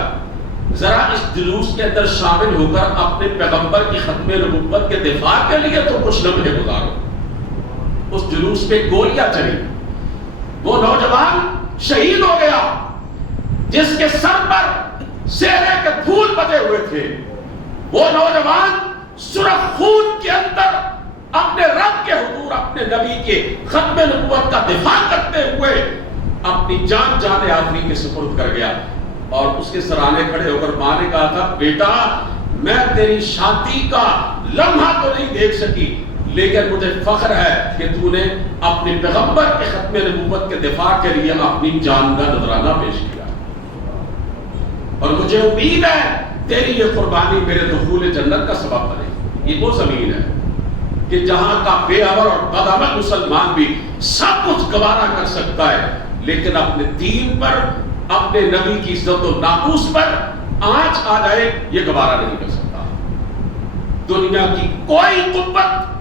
ذرا اس جلوس کے اندر شامل ہو کر اپنے پیغمبر کی ختم نبوت کے دفاع کے لیے تو کچھ لمحے گزارو. اس جلوس پہ گولیاں چلی, وہ نوجوان شہید ہو گیا جس کے سر پر سہرے کے پھول بجے ہوئے تھے. وہ نوجوان سرخ خون کے اندر اپنے رب کے حضور اپنے نبی کے ختم نبوت کا دفاع کرتے ہوئے اپنی جان آخری کے سپرد کر گیا. اور اس کے سرانے کھڑے ہو کر ماں نے کہا تھا بیٹا میں تیری شادی کا لمحہ تو نہیں دیکھ سکی, لیکن مجھے فخر ہے کہ تو نے اپنے پیغمبر کے ختم نبوت کے دفاع کے لیے اپنی جان کا نذرانہ پیش کیا, اور مجھے امید ہے تیری یہ قربانی میرے دخول جنت کا سبب بنے. یہ وہ زمین ہے کہ جہاں کا بے عمل اور بدعمل مسلمان بھی سب کچھ گوارا کر سکتا ہے, لیکن اپنے دین پر, اپنے نبی کی عزت و ناموس پر آنچ آ جائے یہ گوارا نہیں کر سکتا. دنیا کی کوئی قوت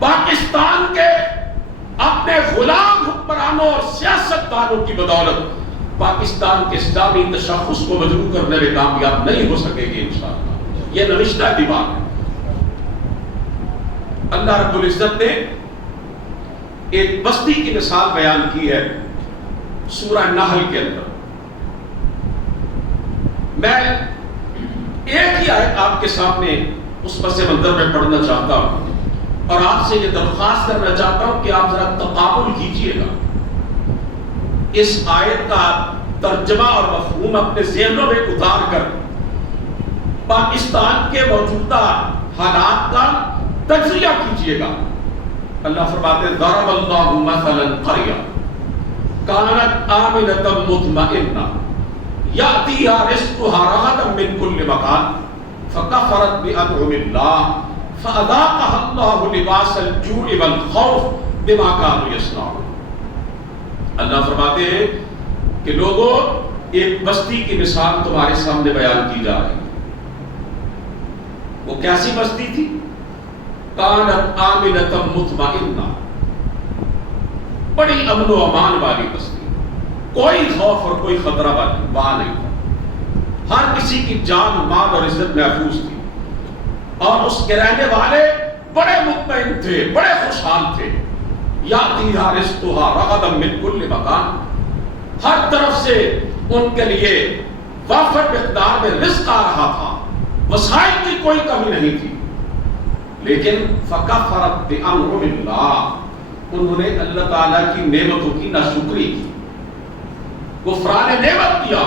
پاکستان کے اپنے غلام حکمرانوں اور سیاستدانوں کی بدولت پاکستان کے اسلامی تشخص کو مجروح کرنے میں کامیاب نہیں ہو سکے گی انشاءاللہ. یہ نوشتہ دیوار ہے. اللہ رب العزت نے ایک بستی کی مثال بیان کی ہے سورہ نحل کے اندر. میں ایک ہی آیت آپ کے سامنے اس پس منظر میں پڑھنا چاہتا ہوں اور آپ سے یہ درخواست کرنا چاہتا ہوں کہ آپ ذرا تقابل کیجئے گا. اس آیت کا ترجمہ اور مفہوم اپنے ذہنوں میں اتار کر پاکستان کے موجودہ حالات کا تجزیہ کیجئے گا. اللہ فرماتے ہیں ضرب اللہ مثلا قریہ کانت آمنۃ مطمئنہ یأتیہا رزقہا رغدا من کل مکان فکفرت بانعم اللہ فاذاقہا اللہ لباس الجوع والخوف بما کانوا یصنعون. اللہ فرماتے ہیں کہ لوگوں ایک بستی کی مثال تمہارے سامنے بیان کی جا رہی ہے. وہ کیسی بستی تھی؟ کانت آمنۃ مطمئنہ، بڑی امن و امان والی بستی، کوئی خوف اور کوئی خطرہ وہاں نہیں تھا. ہر کسی کی جان مال اور عزت محفوظ تھی اور اس کے رہنے والے بڑے مطمئن تھے، بڑے خوشحال تھے. یاتیہا رزقہا رغدا من کل مکان، ہر طرف سے ان کے لیے وافر مقدار میں رزق آ رہا تھا، وسائل کی کوئی کمی نہیں تھی. لیکن فکفرت بانعم اللہ، انہوں نے اللہ تعالیٰ کی نعمتوں کی ناشکری کی، کفران نعمت کیا،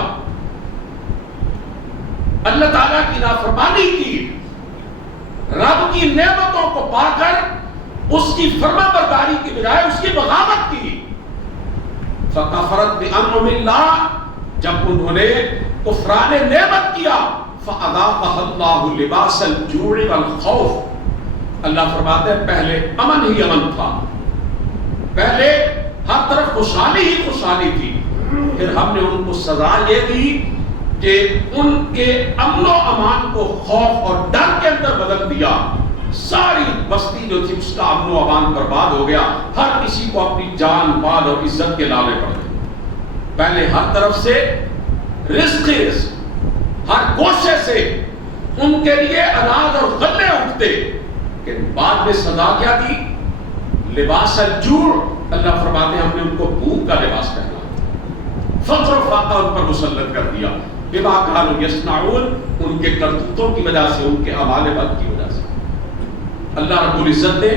اللہ تعالیٰ کی نافرمانی کی، رب کی نعمتوں کو پا کر اس کی فرما برداری کی بجائے اس کی بغاوت کی. فکفرت بانعم اللہ، جب انہوں نے کفران نعمت کیا فاذاقہا اللہ لباس الجوع والخوف. اللہ فرماتے ہیں پہلے امن ہی امن تھا، پہلے ہر طرف خوشحالی ہی خوشحالی تھی، پھر ہم نے ان کو سزا یہ دی کہ ان کے امن و امان کو خوف اور ڈر کے اندر بدل دیا. ساری بستی جو تھی اس کا امن و امان برباد ہو گیا، ہر کسی کو اپنی جان مال اور عزت کے لالے پڑ گئے. پہلے ہر طرف سے رزق ہر گوشے سے ان کے لیے اناج اور غلے اٹھتے، کہ بعد میں سزا کیا دی؟ لباس الجوع. اللہ فرماتے ہیں ہم نے ان کو بھوک کا لباس پہنا، فقر و فاقہ ان پر مسلط کر دیا، بما کانوا یصنعون، ان کے کرتوتوں کی وجہ سے، ان کے اعمال بد کی وجہ سے. اللہ رب العزت نے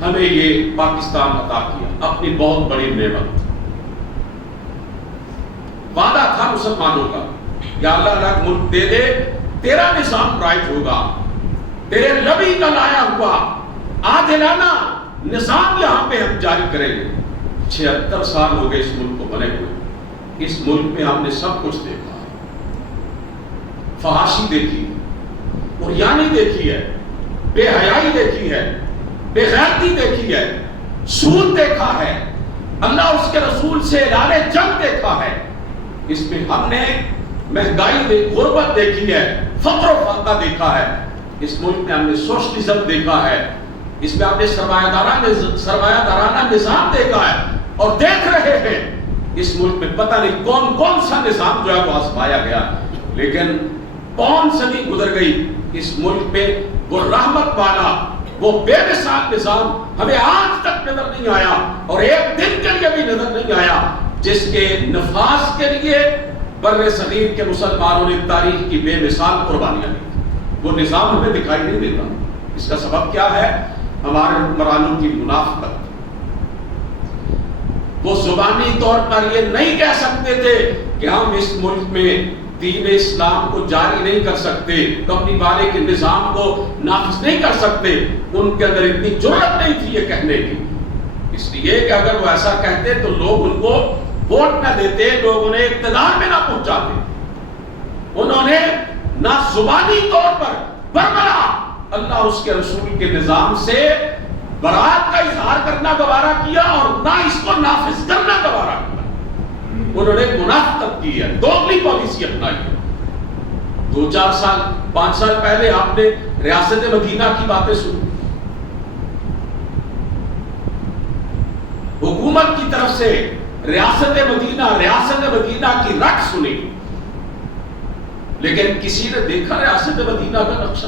ہمیں یہ پاکستان عطا کیا، اپنی بہت بڑی نعمت. وعدہ تھا مسلمانوں کا، یا اللہ الگ ملک دے دے، تیرا نظام رائٹ ہوگا، تیرے نبی کا لایا ہوا عادلانہ نظام یہاں پہ ہم جاری کریں گے. 76 سال ہو گئے اس ملک کو بنے ہوئے. اس ملک میں ہم نے سب کچھ دیکھا، فحاشی دیکھی، عریانی دیکھی ہے، بے حیائی دیکھی ہے، بے غیرتی دیکھی ہے، سود دیکھا ہے، اللہ اس کے رسول سے اعلان جنگ دیکھا ہے. اس میں ہم نے مہنگائی غربت دیکھی ہے، فقر و فاقہ دیکھا ہے. اس ملک میں ہم نے سوشلزم دیکھا ہے، اس میں ہم نے سرمایہ دارانہ نظام دیکھا ہے، اور دیکھ رہے ہیں اس ملک میں پتہ نہیں کون کون سا نظام جو ہے وہ آزمایا گیا. لیکن 5 صدی گزر گئی، اس ملک میں وہ رحمت والا، وہ بے مثال نظام ہمیں آج تک نظر نہیں آیا، اور ایک دن کے لیے بھی نظر نہیں آیا جس کے نفاذ کے لیے بر صغیر کے مسلمانوں نے تاریخ کی بے مثال قربانیاں دی. وہ نظام ہمیں دکھائی نہیں دیتا. اس کا سبب کیا ہے؟ ہمارے حکمرانوں کی منافقت. وہ زبانی طور پر یہ نہیں کہہ سکتے تھے کہ ہم اس ملک میں دین اسلام کو جاری نہیں کر سکتے، کمپنی والے کے نظام کو نافذ نہیں کر سکتے. ان کے اندر اتنی جرأت نہیں تھی یہ کہنے کی، اس لیے کہ اگر وہ ایسا کہتے تو لوگ ان کو ووٹ نہ دیتے، لوگ انہیں اقتدار میں نہ پہنچاتے. انہوں نے نہ زبانی طور پر برملا اللہ اس کے رسول کے نظام سے برات کا اظہار کرنا گوارا کیا، اور نہ اس کو نافذ کرنا گوارا کیا. انہوں نے منافقت کی ہے، دوگلی پالیسی اپنائی ہے. 2-4 سال 5 سال پہلے آپ نے ریاست مدینہ کی باتیں سنی. حکومت کی طرف سے ریاست مدینہ کی رٹ سنی، لیکن کسی نے دیکھا ریاست مدینہ کا نقشہ؟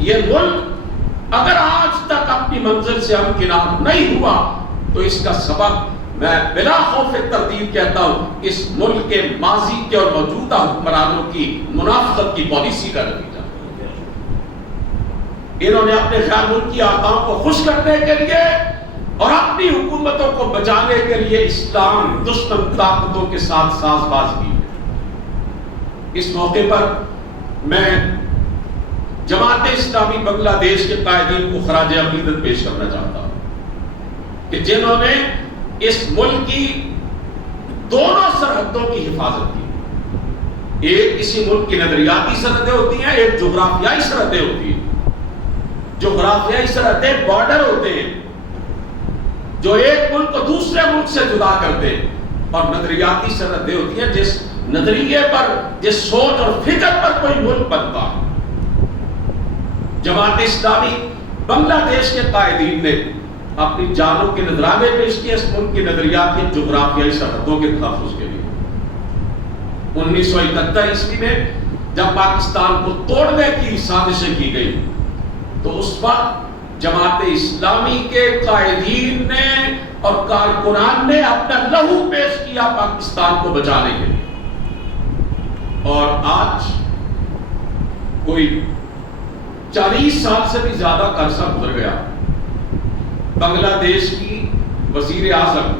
یہ ملک اگر آج تک اپنی منزل سے ہمکنار نہیں ہوا تو اس کا سبب میں بلا خوف تردید کہتا ہوں اس ملک کے ماضی کے اور موجودہ حکمرانوں کی منافقت کی پالیسی کا نتیجہ۔ انہوں نے اپنے خیال ملکی آقاؤں کو خوش کرنے کے لیے اور اپنی حکومتوں کو بچانے کے لیے اسلام دشمن طاقتوں کے ساتھ ساز باز کی۔ اس موقع پر میں جماعت اسلامی بنگلہ دیش کے قائدین کو خراج عقیدت پیش کرنا چاہتا ہوں کہ جنہوں نے اس ملک کی دونوں سرحدوں کی حفاظت کی۔ ایک کسی ملک کی نظریاتی سرحدیں ہوتی ہیں، ایک جغرافیائی سرحدیں ہوتی ہیں۔ جغرافیائی سرحدیں بارڈر ہوتے ہیں جو ایک ملک کو دوسرے ملک سے جدا کرتے ہیں، اور نظریاتی سرحدیں ہوتی ہیں جس نظریے پر، جس سوچ اور فکر پر کوئی ملک بنتا ہے۔ جماعت اسلامی بنگلہ دیش کے قائدین نے اپنی جانوں کے نذرانے پیش کیے اس ملک کی نظریاتی جغرافیائی سرحدوں کے تحفظ کے لیے۔ 1971 عیسوی میں جب پاکستان کو توڑنے کی سازشیں کی گئی تو اس وقت جماعت اسلامی کے قائدین نے اور کارکنان نے اپنا لہو پیش کیا پاکستان کو بچانے کے لیے۔ اور آج کوئی 40 سال سے بھی زیادہ کا عرصہ گزر گیا، بنگلہ دیش کی وزیر اعظم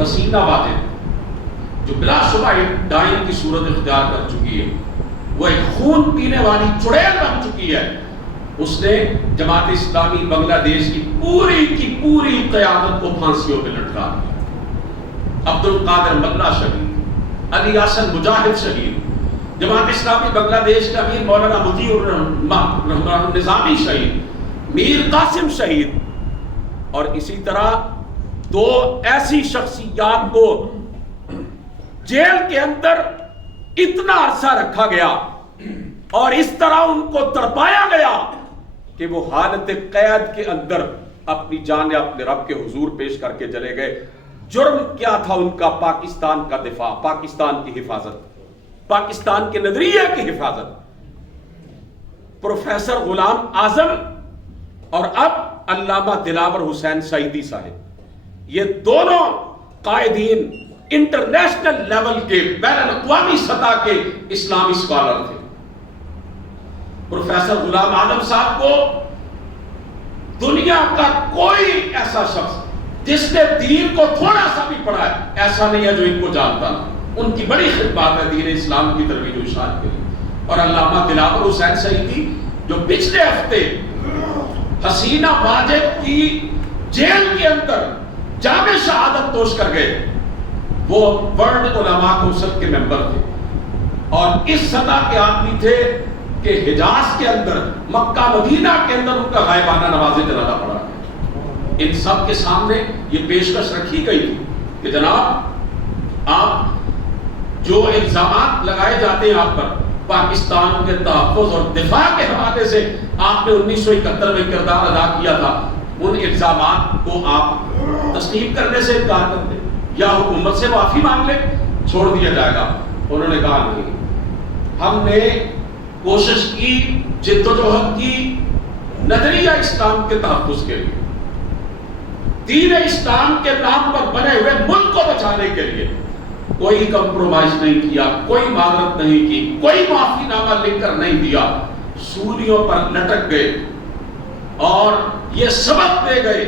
حسینہ واجد جو بلا شبہ ڈائن کی صورت اختیار کر چکی ہے، وہ ایک خون پینے والی چڑیل بن چکی ہے، اس نے جماعت اسلامی بنگلہ دیش کی پوری قیادت کو پھانسیوں پہ لٹکا دیا۔ عبد القادر ملا شہید، علی حسن مجاہد شہید، جماعت اسلامی بنگلہ دیش کا امیر مولانا مطیع الرحمن نظامی شہید، میر قاسم شہید، اور اسی طرح 2 ایسی شخصیات کو جیل کے اندر اتنا عرصہ رکھا گیا اور اس طرح ان کو تڑپایا گیا کہ وہ حالت قید کے اندر اپنی جان اپنے رب کے حضور پیش کر کے چلے گئے۔ جرم کیا تھا ان کا؟ پاکستان کا دفاع، پاکستان کی حفاظت، پاکستان کے نظریے کی حفاظت۔ پروفیسر غلام اعظم اور اب علامہ دلاور حسین سعیدی صاحب، یہ دونوں قائدین انٹرنیشنل لیول کے، بین الاقوامی سطح کے اسلامی اسکالر تھے۔ پروفیسر غلام اعظم صاحب کو دنیا کا کوئی ایسا شخص جس نے دین کو تھوڑا سا بھی پڑھا ہے ایسا نہیں ہے جو ان کو جانتا نہ۔ ان کی بڑی خدمات ہے دین اسلام کی ترویج و اشاعت کے لیے۔ اور علامہ دلاور حسین سعیدی جو پچھلے ہفتے حسینہ واجد کی جیل کے اندر جامع شہادت نوش کر گئے، وہ ورلڈ علماء کونسل کے ممبر تھے اور اس سطح کے آدمی تھے کہ حجاز کے اندر، مکہ مدینہ کے اندر ان کا غائبانہ نماز جنازہ پڑھا گیا۔ ان سب کے سامنے یہ پیشکش رکھی گئی تھی کہ جناب آپ جو الزامات لگائے جاتے ہیں آپ پر پاکستان کے تحفظ اور دفاع کے حوالے سے آپ نے 1971 میں کردار ادا کیا تھا، ان الزامات کو آپ تسلیم کرنے سے انکار کر دیں یا حکومت سے معافی مانگ لیں، چھوڑ دیا جائے گا۔ انہوں نے کہا نہیں، ہم نے کوشش کی، جد و جہد کی نظریہ اسلام کے تحفظ کے لیے، دین اسلام کے نام پر بنے ہوئے ملک کو بچانے کے لیے کوئی کمپرومائز نہیں کیا، کوئی معذرت نہیں کی، کوئی معافی نامہ لکھ کر نہیں دیا، سولیوں پر لٹک گئے اور یہ سبق دے گئے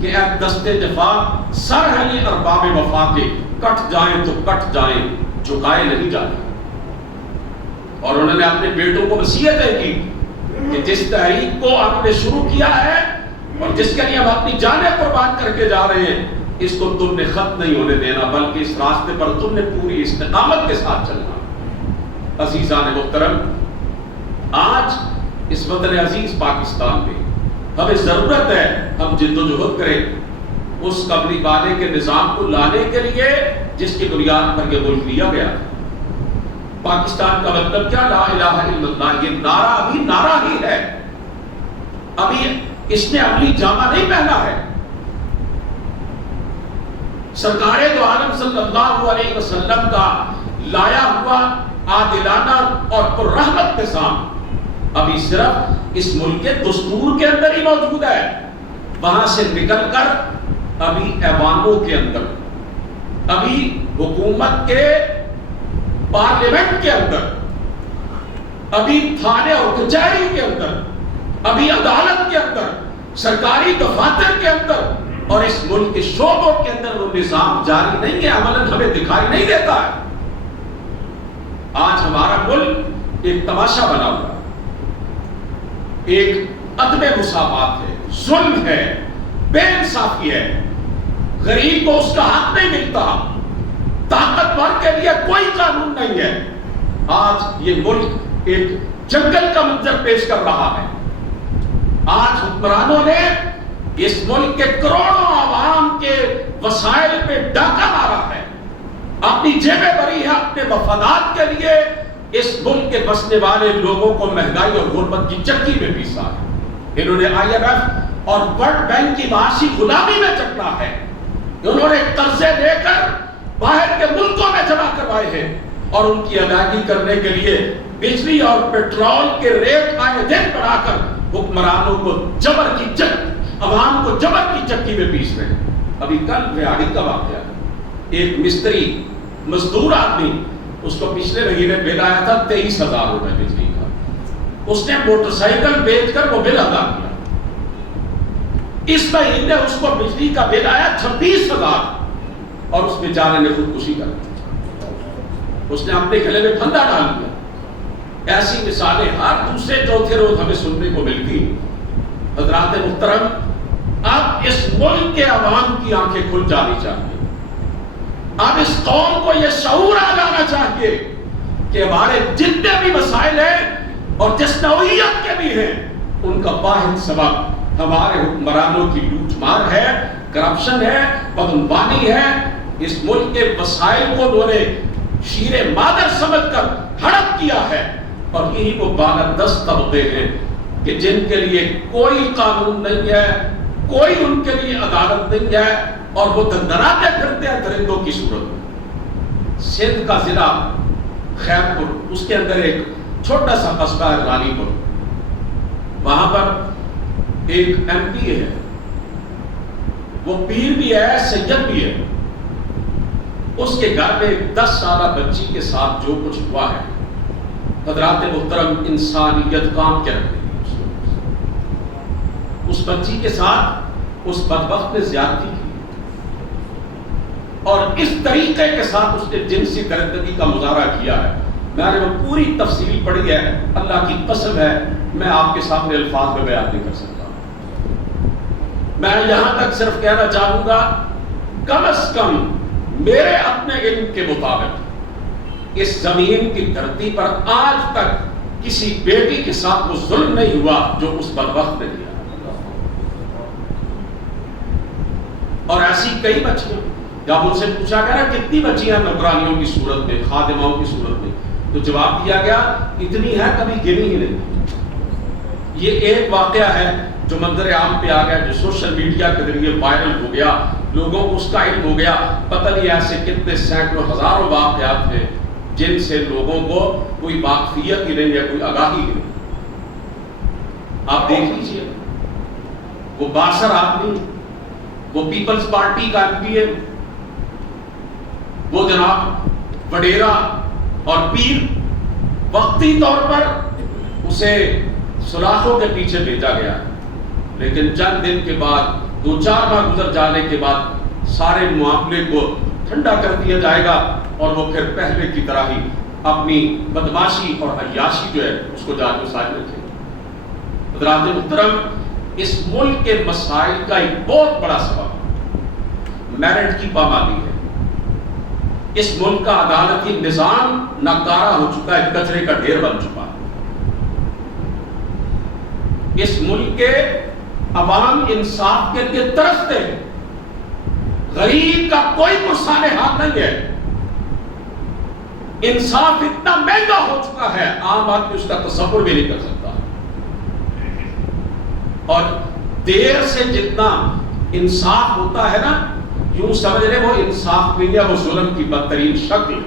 کہ اے دستے دفاع سرحلی ارباب وفا کے، کٹ جائیں تو کٹ جائیں، جھکائے نہیں جاتے۔ اور انہوں نے اپنے بیٹوں کو وصیتیں کی کہ جس تحریک کو آپ نے شروع کیا ہے اور جس کے لیے ہم اپنی جانیں قربان کر کے جا رہے ہیں، اس کو تم نے ختم نہیں ہونے دینا، بلکہ اس راستے پر تم نے پوری استقامت کے ساتھ چلنا۔ عزیزان محترم، آج اس وطن عزیز پاکستان میں ہمیں ضرورت ہے ہم جد و جہد کریں اس قبلی بانے کے نظام کو لانے کے لیے جس کی بنیاد پر یہ ملک لیا گیا تھا۔ پاکستان کا مطلب کیا؟ لا الہ الا اللہ، یہ نعرہ ابھی نعرہ ہی ہے، ابھی اس نے عملی جامہ نہیں پہنا ہے۔ سرکار دو عالم صلی اللہ علیہ وسلم کا لایا ہوا عادلانہ اور پررحمت نظام ابھی صرف اس ملک کے دستور کے اندر ہی موجود ہے، وہاں سے نکل کر ابھی ایوانوں کے اندر، ابھی حکومت کے پارلیمنٹ کے اندر، ابھی تھانے اور کچہری کے اندر، ابھی عدالت کے اندر، سرکاری دفاتر کے اندر اور اس ملک کے شعبوں کے اندر وہ نظام جاری نہیں ہے، عملاً ہمیں دکھائی نہیں دیتا ہے۔ آج ہمارا ملک ایک تماشا بنا ہوا ہے، ایک عدم مساوات ہے، ظلم ہے، بے انصافی ہے، غریب کو اس کا حق نہیں ملتا، طاقتور کے لیے کوئی قانون نہیں ہے۔ آج یہ ملک ایک جنگل کا منظر پیش کر رہا ہے۔ آج حکمرانوں نے اس ملک کے کروڑوں عوام کے وسائل پہ ڈاکہ مارا ہے، اپنی جیبیں بھری ہے اپنے مفادات کے لیے، اس ملک کے بسنے والے لوگوں کو مہنگائی اور غربت کی چکی میں پیسا ہے۔ انہوں نے IMF اور ورلڈ بینک کی معاشی غلامی میں چکنا ہے، انہوں نے قرضے لے کر باہر کے ملکوں میں جمع کروائے ہیں اور ان کی ادائیگی کرنے کے لیے بجلی اور پیٹرول کے ریٹ آئے دن بڑھا کر حکمرانوں کو جبر کی عوام کو جبر کی چکی میں پیس رہے ہیں۔ ابھی کل ریاڑی کا واقعہ ہے، ایک مستری مزدور آدمی، اس کو پچھلے مہینے بل آیا تھا 23,000 روپے بجلی کا، اس نے موٹر سائیکل بیچ کر وہ بل ادا کیا، اس مہینے اس کو بجلی کا بل آیا 26,000 اور اس بیچارے نے خودکشی کر لی، اس نے اپنے گلے میں پھندا ڈال دیا۔ ایسی مثالیں ہر دوسرے چوتھے روز ہمیں سننے کو ملتی۔ حضرات محترم، اب اس ملک کے عوام کی آنکھیں کھل جانی چاہیے، اب اس قوم کو یہ شعور آ جانا چاہیے کہ ہمارے جتنے بھی مسائل ہیں اور جس نوعیت کے بھی ہیں ان کا واحد سبب ہمارے حکمرانوں کی لوٹ مار ہے، کرپشن ہے، بدعنوانی ہے۔ اس ملک کے وسائل کو انہوں نے شیر مادر سمجھ کر ہڑپ کیا ہے، اور یہی وہ بالادست طبقے ہیں کہ جن کے لیے کوئی قانون نہیں ہے، کوئی ان کے لیے عدالت نہیں ہے، اور وہ دندراتے پھرتے ہیں درندوں کی صورت میں۔ سندھ کا ضلع خیرپور، اس کے اندر ایک چھوٹا سا قصبہ ہے رانی پور، وہاں پر ایک MP ہے، وہ پیر بھی ہے، سید بھی ہے۔ اس کے گھر میں 10 سالہ بچی کے ساتھ جو کچھ ہوا ہے، حضرات محترم، انسانیت کام کیا رہتی ہے۔ اس بچی کے ساتھ اس بدبخت نے زیادتی کی اور اس طریقے کے ساتھ اس نے جنسی درندگی کا مظاہرہ کیا ہے۔ میں نے وہ پوری تفصیل پڑھی ہے، اللہ کی قسم ہے میں آپ کے سامنے الفاظ میں بیان نہیں کر سکتا۔ میں یہاں تک صرف کہنا چاہوں گا، کم از کم میرے اپنے علم کے مطابق اس زمین کی دھرتی پر آج تک کسی بیٹی کے ساتھ وہ ظلم نہیں ہوا جو اس بدبخت نے کیا۔ اور ایسی کئی بچیاں، جب ان سے پوچھا گیا نا کتنی بچیاں نوکرانیوں کی صورت میں، خادماؤں کی صورت میں، تو جواب دیا گیا اتنی ہے کبھی گنی ہی نہیں۔ یہ ایک واقعہ ہے جو منظر عام پہ آ گیا، جو سوشل میڈیا کے ذریعے وائرل ہو گیا، لوگوں کو اس کا علم ہو گیا۔ پتہ نہیں ایسے کتنے سینکڑوں ہزاروں واقعات ہیں جن سے لوگوں کو کوئی واقفیت ہی نہیں ہے، کوئی آگاہی ہی نہیں۔ آپ دیکھ لیجئے، وہ باثر آدمی، وہ پیپلز پارٹی کا MP ہے، وہ جناب وڈیرا اور پیر، وقتی طور پر اسے سلاخوں کے پیچھے بھیجا گیا، لیکن چند دن کے بعد، 2-4 ماہ گزر جانے کے بعد سارے معاملے کو ٹھنڈا کر دیا جائے گا اور وہ پھر پہلے کی طرح ہی اپنی بدماشی اور عیاشی جو ہے اس کو جان میں سائے رکھے گا۔ حضرات محترم، اس ملک کے مسائل کا ایک بہت بڑا سبب میرٹ کی پامالی ہے۔ اس ملک کا عدالتی نظام ناکارہ ہو چکا ہے، کچرے کا ڈھیر بن چکا ہے۔ اس ملک کے عوام انصاف کے لیے ترستے ہیں، غریب کا کوئی پرسان حال نہیں ہے۔ انصاف اتنا مہنگا ہو چکا ہے، عام آدمی اس کا تصور بھی نہیں کر سکتا، اور دیر سے جتنا انصاف ہوتا ہے نا، یوں سمجھ لیں وہ انصاف نہیں ہے، وہ ظلم کی بدترین شکل ہے۔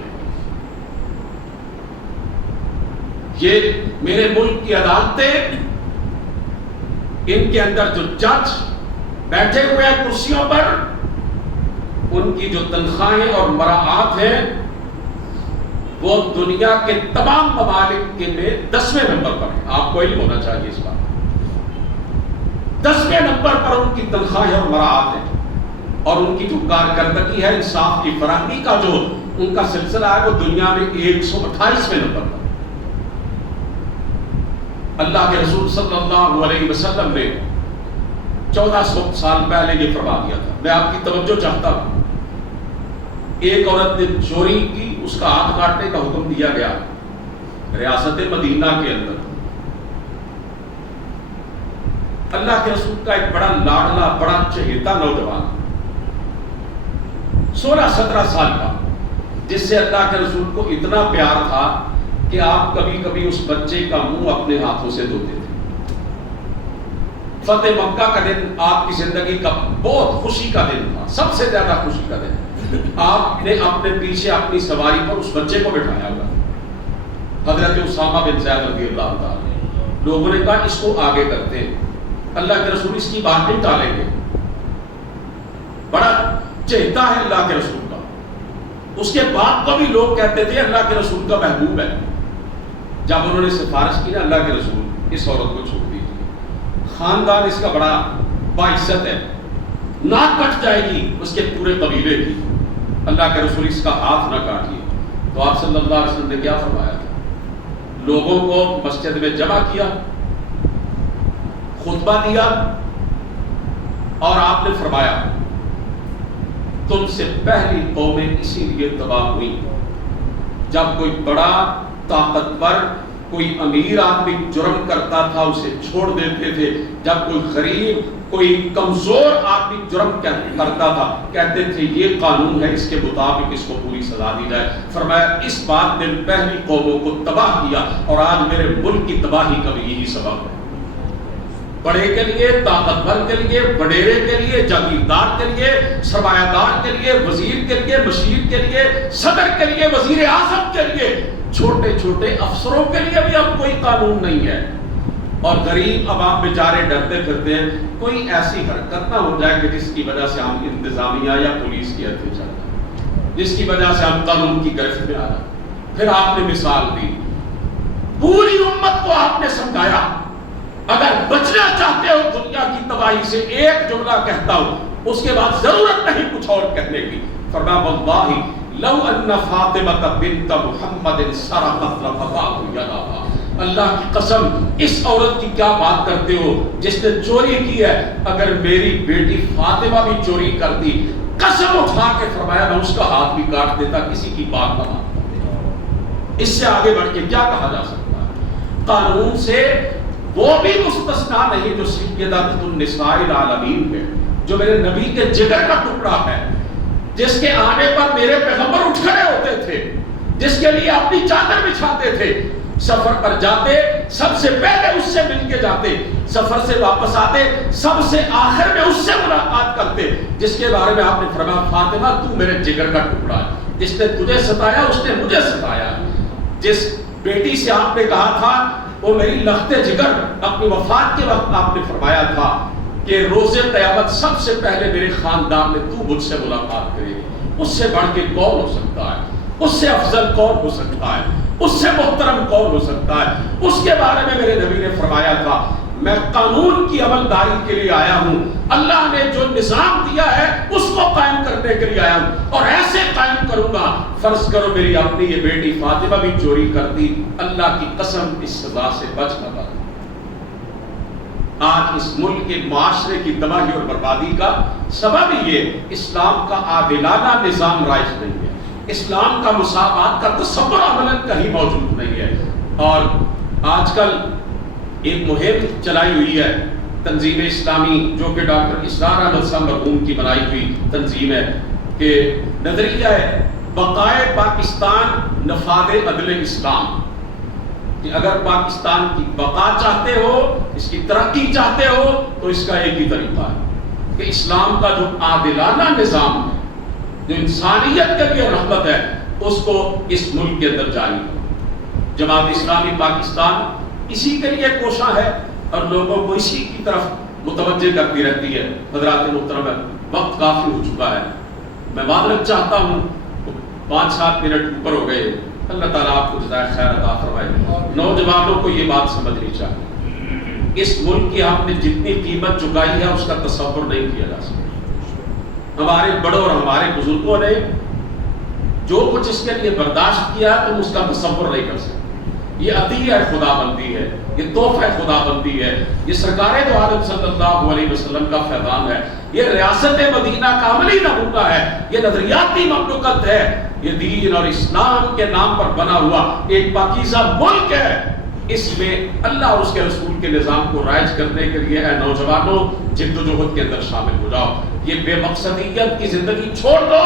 یہ میرے ملک کی عدالتیں، ان کے اندر جو جج بیٹھے ہوئے ہیں کرسیوں پر، ان کی جو تنخواہیں اور مراعات ہیں وہ دنیا کے تمام ممالک کے میں 10ویں نمبر پر ہے۔ آپ کو علم ہونا چاہیے اس بات، 10ویں نمبر پر ان کی تنخواہیں اور مراعات ہیں، اور ان کی جو کارکردگی ہے انصاف کی فراہمی کا جو ان کا سلسلہ ہے وہ دنیا میں 128ویں نمبر پر۔ اللہ کے رسول صلی اللہ علیہ وسلم نے 1400 سال پہلے یہ فرما دیا تھا۔ میں آپ کی توجہ چاہتا ہوں، ایک عورت نے چوری کی، اس کا ہاتھ کاٹنے کا حکم دیا گیا ریاست مدینہ کے اندر۔ اللہ کے رسول کا ایک بڑا لاڈلا، بڑا چہیتا نوجوان 16-17 سال کا، جس سے اللہ کے رسول کو اتنا پیار تھا کہ آپ کبھی کبھی اس بچے کا منہ اپنے ہاتھوں سے دھوتے تھے۔ فتح مکہ کا دن آپ کی زندگی کا بہت خوشی کا دن تھا، سب سے زیادہ خوشی کا دن۔ آپ نے اپنے پیچھے اپنی سواری پر اس بچے کو بٹھایا ہوا، حضرت اسامہ بن زید رضی اللہ تعالی۔ لوگوں نے کہا اس کو آگے کرتے ہیں، اللہ کے رسول اس کی بات نہیں ٹالیں گے، بڑا چہتا ہے اللہ کے رسول کا۔ اس کے بعد کو بھی لوگ کہتے تھے اللہ کے رسول کا محبوب ہے۔ جب انہوں نے سفارش کی نا اللہ کے رسول اس عورت کو چھوڑ دیجیے، خاندان اس کا بڑا باعزت ہے، ناک کٹ جائے گی اس کے پورے قبیلے کی، اللہ کے رسول اس کا ہاتھ نہ کاٹیے۔ تو آپ صلی اللہ علیہ وسلم نے کیا فرمایا تھا؟ لوگوں کو مسجد میں جمع کیا، خطبہ دیا، اور آپ نے فرمایا تم سے پہلی قومیں اسی لیے تباہ ہوئی جب کوئی بڑا طاقتور، کوئی امیر آدمی جرم کرتا تھا اسے چھوڑ دیتے تھے، جب کوئی غریب، کوئی کمزور آدمی جرم کرتا تھا کہتے تھے یہ قانون ہے، اس کے مطابق اس کو پوری سزا دی جائے۔ فرمایا اس بات نے پہلی قوموں کو تباہ کیا، اور آج میرے ملک کی تباہی کا بھی یہی سبب ہے۔ بڑے کے لیے، طاقتور کے لیے، وڈیرے کے لیے، جاگیردار کے لیے، سرمایہ دار کے لیے، وزیر کے لیے، مشیر کے لیے، صدر کے لیے، وزیر اعظم کے لیے، چھوٹے چھوٹے افسروں کے لیے بھی اب کوئی قانون نہیں ہے۔ اور غریب عوام بیچارے ڈرتے پھرتے ہیں کوئی ایسی حرکت نہ ہو جائے کہ جس کی وجہ سے ہم انتظامیہ یا پولیس کی ہتھیلی چڑھ جائیں، جس کی وجہ سے ہم قانون کی گرفت میں آ جائیں۔ پھر آپ نے مثال دی، پوری امت کو آپ نے سمجھایا اگر بچنا چاہتے ہو دنیا کی تباہی سے ایک جملہ کہتا ہوں، اس کے بعد ضرورت نہیں کچھ اور کہنے کی۔ فرمایا واللہ لو ان فاطمہ بنت محمد سرقت لقطعت یدها۔ اللہ کی قسم اس عورت کی کیا بات کرتے ہو جس نے چوری کی ہے، اگر میری بیٹی فاطمہ بھی چوری کرتی، قسم اٹھا کے فرمایا میں اس کا ہاتھ بھی کاٹ دیتا، کسی کی بات نہ مانتا۔ اس سے آگے بڑھ کے کیا کہا جا سکتا ہے؟ قانون سے وہ بھی مستثنا نہیں جو سیدۃ النساء العالمین ہے، جو میرے نبی کے جگر کا ٹکڑا ہے، جس کے آنے پر میرے پیغمبر اٹھ کھڑے ہوتے تھے، جس کے لیے اپنی چادر بچھاتے تھے، سفر پر جاتے سب سے پہلے اس سے مل کے جاتے، سفر سے واپس آتے سب سے آخر میں اس سے ملاقات کرتے، جس کے بارے میں آپ نے فرمایا فاطمہ تو میرے جگر کا ٹکڑا ہے، جس نے تجھے ستایا اس نے مجھے ستایا۔ جس بیٹی سے آپ نے کہا تھا وہ میری لخت جگر، اپنی وفات کے وقت آپ نے فرمایا تھا کہ روز قیامت سب سے پہلے میرے خاندان میں تو مجھ سے ملاقات کرے گی، اس سے بڑھ کے کون ہو سکتا ہے؟ اس سے افضل کون ہو سکتا ہے؟ اس سے محترم کون ہو سکتا ہے؟ اس کے بارے میں میرے نبی نے فرمایا تھا میں قانون کی عملداری کے لیے آیا ہوں، اللہ نے جو نظام دیا ہے اس کو قائم کرنے کے لیے آیا ہوں، اور ایسے قائم کروں گا۔ فرض کرو میری اپنی یہ بیٹی فاطمہ بھی چوری کرتی، اللہ کی قسم اس سزا سے بچ نہ پاتی۔ آج اس ملک کے معاشرے کی تباہی اور بربادی کا سبب یہ اسلام کا عادلانہ نظام رائج نہیں ہے، اسلام کا مساوات کا تصور عملاً کہیں موجود نہیں ہے۔ اور آج کل ایک مہم چلائی ہوئی ہے تنظیم اسلامی، جو کہ ڈاکٹر اسرار احمد صاحب مرحوم کی بنائی ہوئی تنظیم ہے، کہ نظریہ ہے بقائے پاکستان نفاذ عدل اسلام، کہ اگر پاکستان کی بقا چاہتے ہو، اس کی ترقی چاہتے ہو، تو اس کا ایک ہی طریقہ ہے کہ اسلام کا جو عادلانہ نظام جو انسانیت کے لیے رحمت ہے اس کو اس ملک کے اندر جاری کرو۔ جماعت اسلامی پاکستان اسی کے لیے کوشاں ہے اور لوگوں کو اسی کی طرف متوجہ کرتی رہتی ہے۔ حضرات محترم، وقت کافی ہو چکا ہے، میں معذرت چاہتا ہوں، 5-7 منٹ اوپر ہو گئے۔ اللہ تعالیٰ آپ کو جزائے خیر عطا فرمائے۔ نوجوانوں کو یہ بات سمجھنی چاہیے، اس ملک کی ہم نے جتنی قیمت چکائی ہے اس کا تصور نہیں کیا جا سکتا۔ ہمارے بڑوں اور ہمارے بزرگوں نے جو کچھ اس کے لیے برداشت کیا تم اس کا تصور نہیں کر سکتے۔ یہ عطیہ خدا بندی ہے، یہ تحفہ خدا بندی ہے، یہ سرکار دو عالم صلی اللہ علیہ وسلم کا فیضان ہے، یہ ریاست مدینہ کا عملی نمونہ ہے، یہ نظریاتی مملکت ہے، یہ دین اور اسلام کے نام پر بنا ہوا ایک پاکیزہ ملک ہے۔ اس میں اللہ اور اس کے رسول کے نظام کو رائج کرنے کے لیے اے نوجوانوں جد و جہد کے اندر شامل ہو جاؤ۔ یہ بے مقصدیت کی زندگی چھوڑ دو،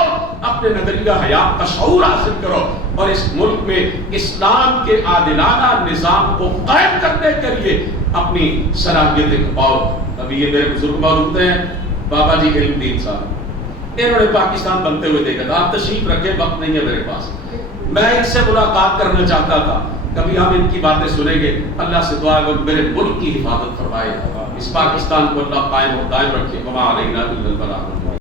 اپنے نظریہ حیات کا شعور حاصل کرو اور اس ملک میں اسلام کے عادلانہ نظام کو قائم کرنے کے لیے اپنی صلاحیتیں کھپاؤ۔ ابھی یہ میرے بزرگ موجود ہیں، بابا جی علم دین صاحب، انہوں نے پاکستان بنتے ہوئے دیکھا تھا۔ آپ تشریف رکھے، وقت نہیں ہے میرے پاس، میں ان سے ملاقات کرنا چاہتا تھا، کبھی ہم ان کی باتیں سنیں گے۔ اللہ سے دعا ہے میرے ملک کی حفاظت فرمائے، اس پاکستان کو اللہ قائم و دائم رکھے۔ وما علینا الا البلاغ۔